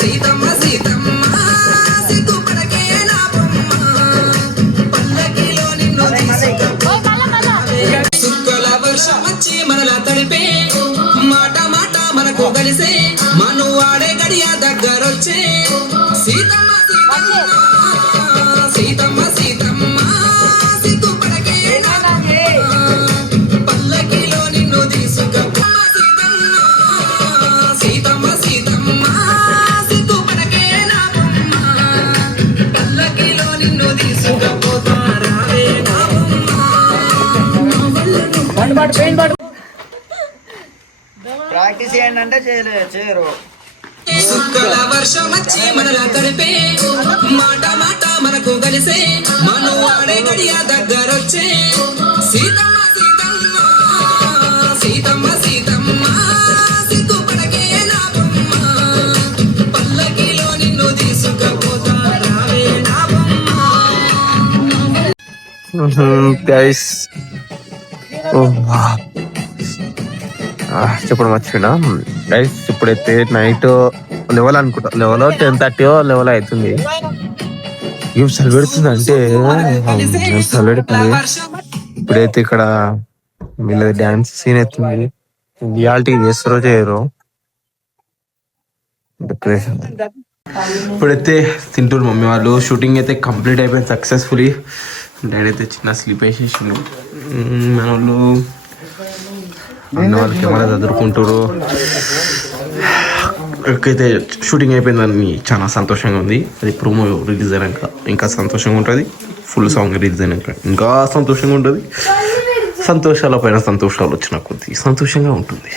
సీతమ్మ సీతమ్మ సిగ్గుపడకే నా బొమ్మ పల్లకిలో నిన్ను సుక్కల వర్షం వచ్చి మనలా తడిపే మాట మాట మనకు కలిసే మనువాడే గడియ దగ్గరొచ్చే సీతమ్మ సీతమ్మ సీతమ్మ సీతమ్మ సిగ్గుపడకే నా పల్లకిలో నిన్ను తీసుకు సీతమ్మ సీతమ్మ సిగ్గుపడకే నా బొమ్మ పల్లకిలో నిన్ను తీసుకుపోతారావే నా బొమ్మ. ప్రాక్టీస్ చేయండి అంటే చేయరు. సుక్కల వర్షం వచ్చి మనలా తడిపే మాట మాట మనకు కలిసే మనువాడే గడియ దగ్గరొచ్చే సీతమ్మ సీతమ్మ సీతమ్మ సీతమ్మ సిగ్గుపడకే నా బొమ్మ పల్లకిలో నిన్ను తీసుకుపోతారావే నా బొమ్మ. గైస్ చెప్పడం మర్చిపోయినా గైస్. ఇప్పుడైతే నైట్ 11 అనుకుంటా, 11 10:30 11 అవుతుంది. ఏం చలి పెడుతుంది అంటే చలి పెడుతుంది. ఇప్పుడైతే ఇక్కడ వీళ్ళది డాన్స్ సీన్ అవుతుంది. రియాలిటీ చేస్తారో చేయరో డెకరేషన్. ఇప్పుడైతే తింటారు మమ్మీ వాళ్ళు. షూటింగ్ అయితే కంప్లీట్ అయిపోయింది సక్సెస్ఫుల్లీ. డాడీ అయితే చిన్న స్లీప్ వేసేసిండు. మన వాళ్ళు అన్న వాళ్ళు కెమెరా చదువుకుంటారు. అయితే షూటింగ్ అయిపోయిందని చాలా సంతోషంగా ఉంది. అది ప్రోమో రిలీజ్ అయినాక ఇంకా సంతోషంగా ఉంటుంది. ఫుల్ సాంగ్ రిలీజ్ అయినాక ఇంకా సంతోషంగా ఉంటుంది. సంతోషాల పైన సంతోషాలు వచ్చిన కొద్ది సంతోషంగా ఉంటుంది.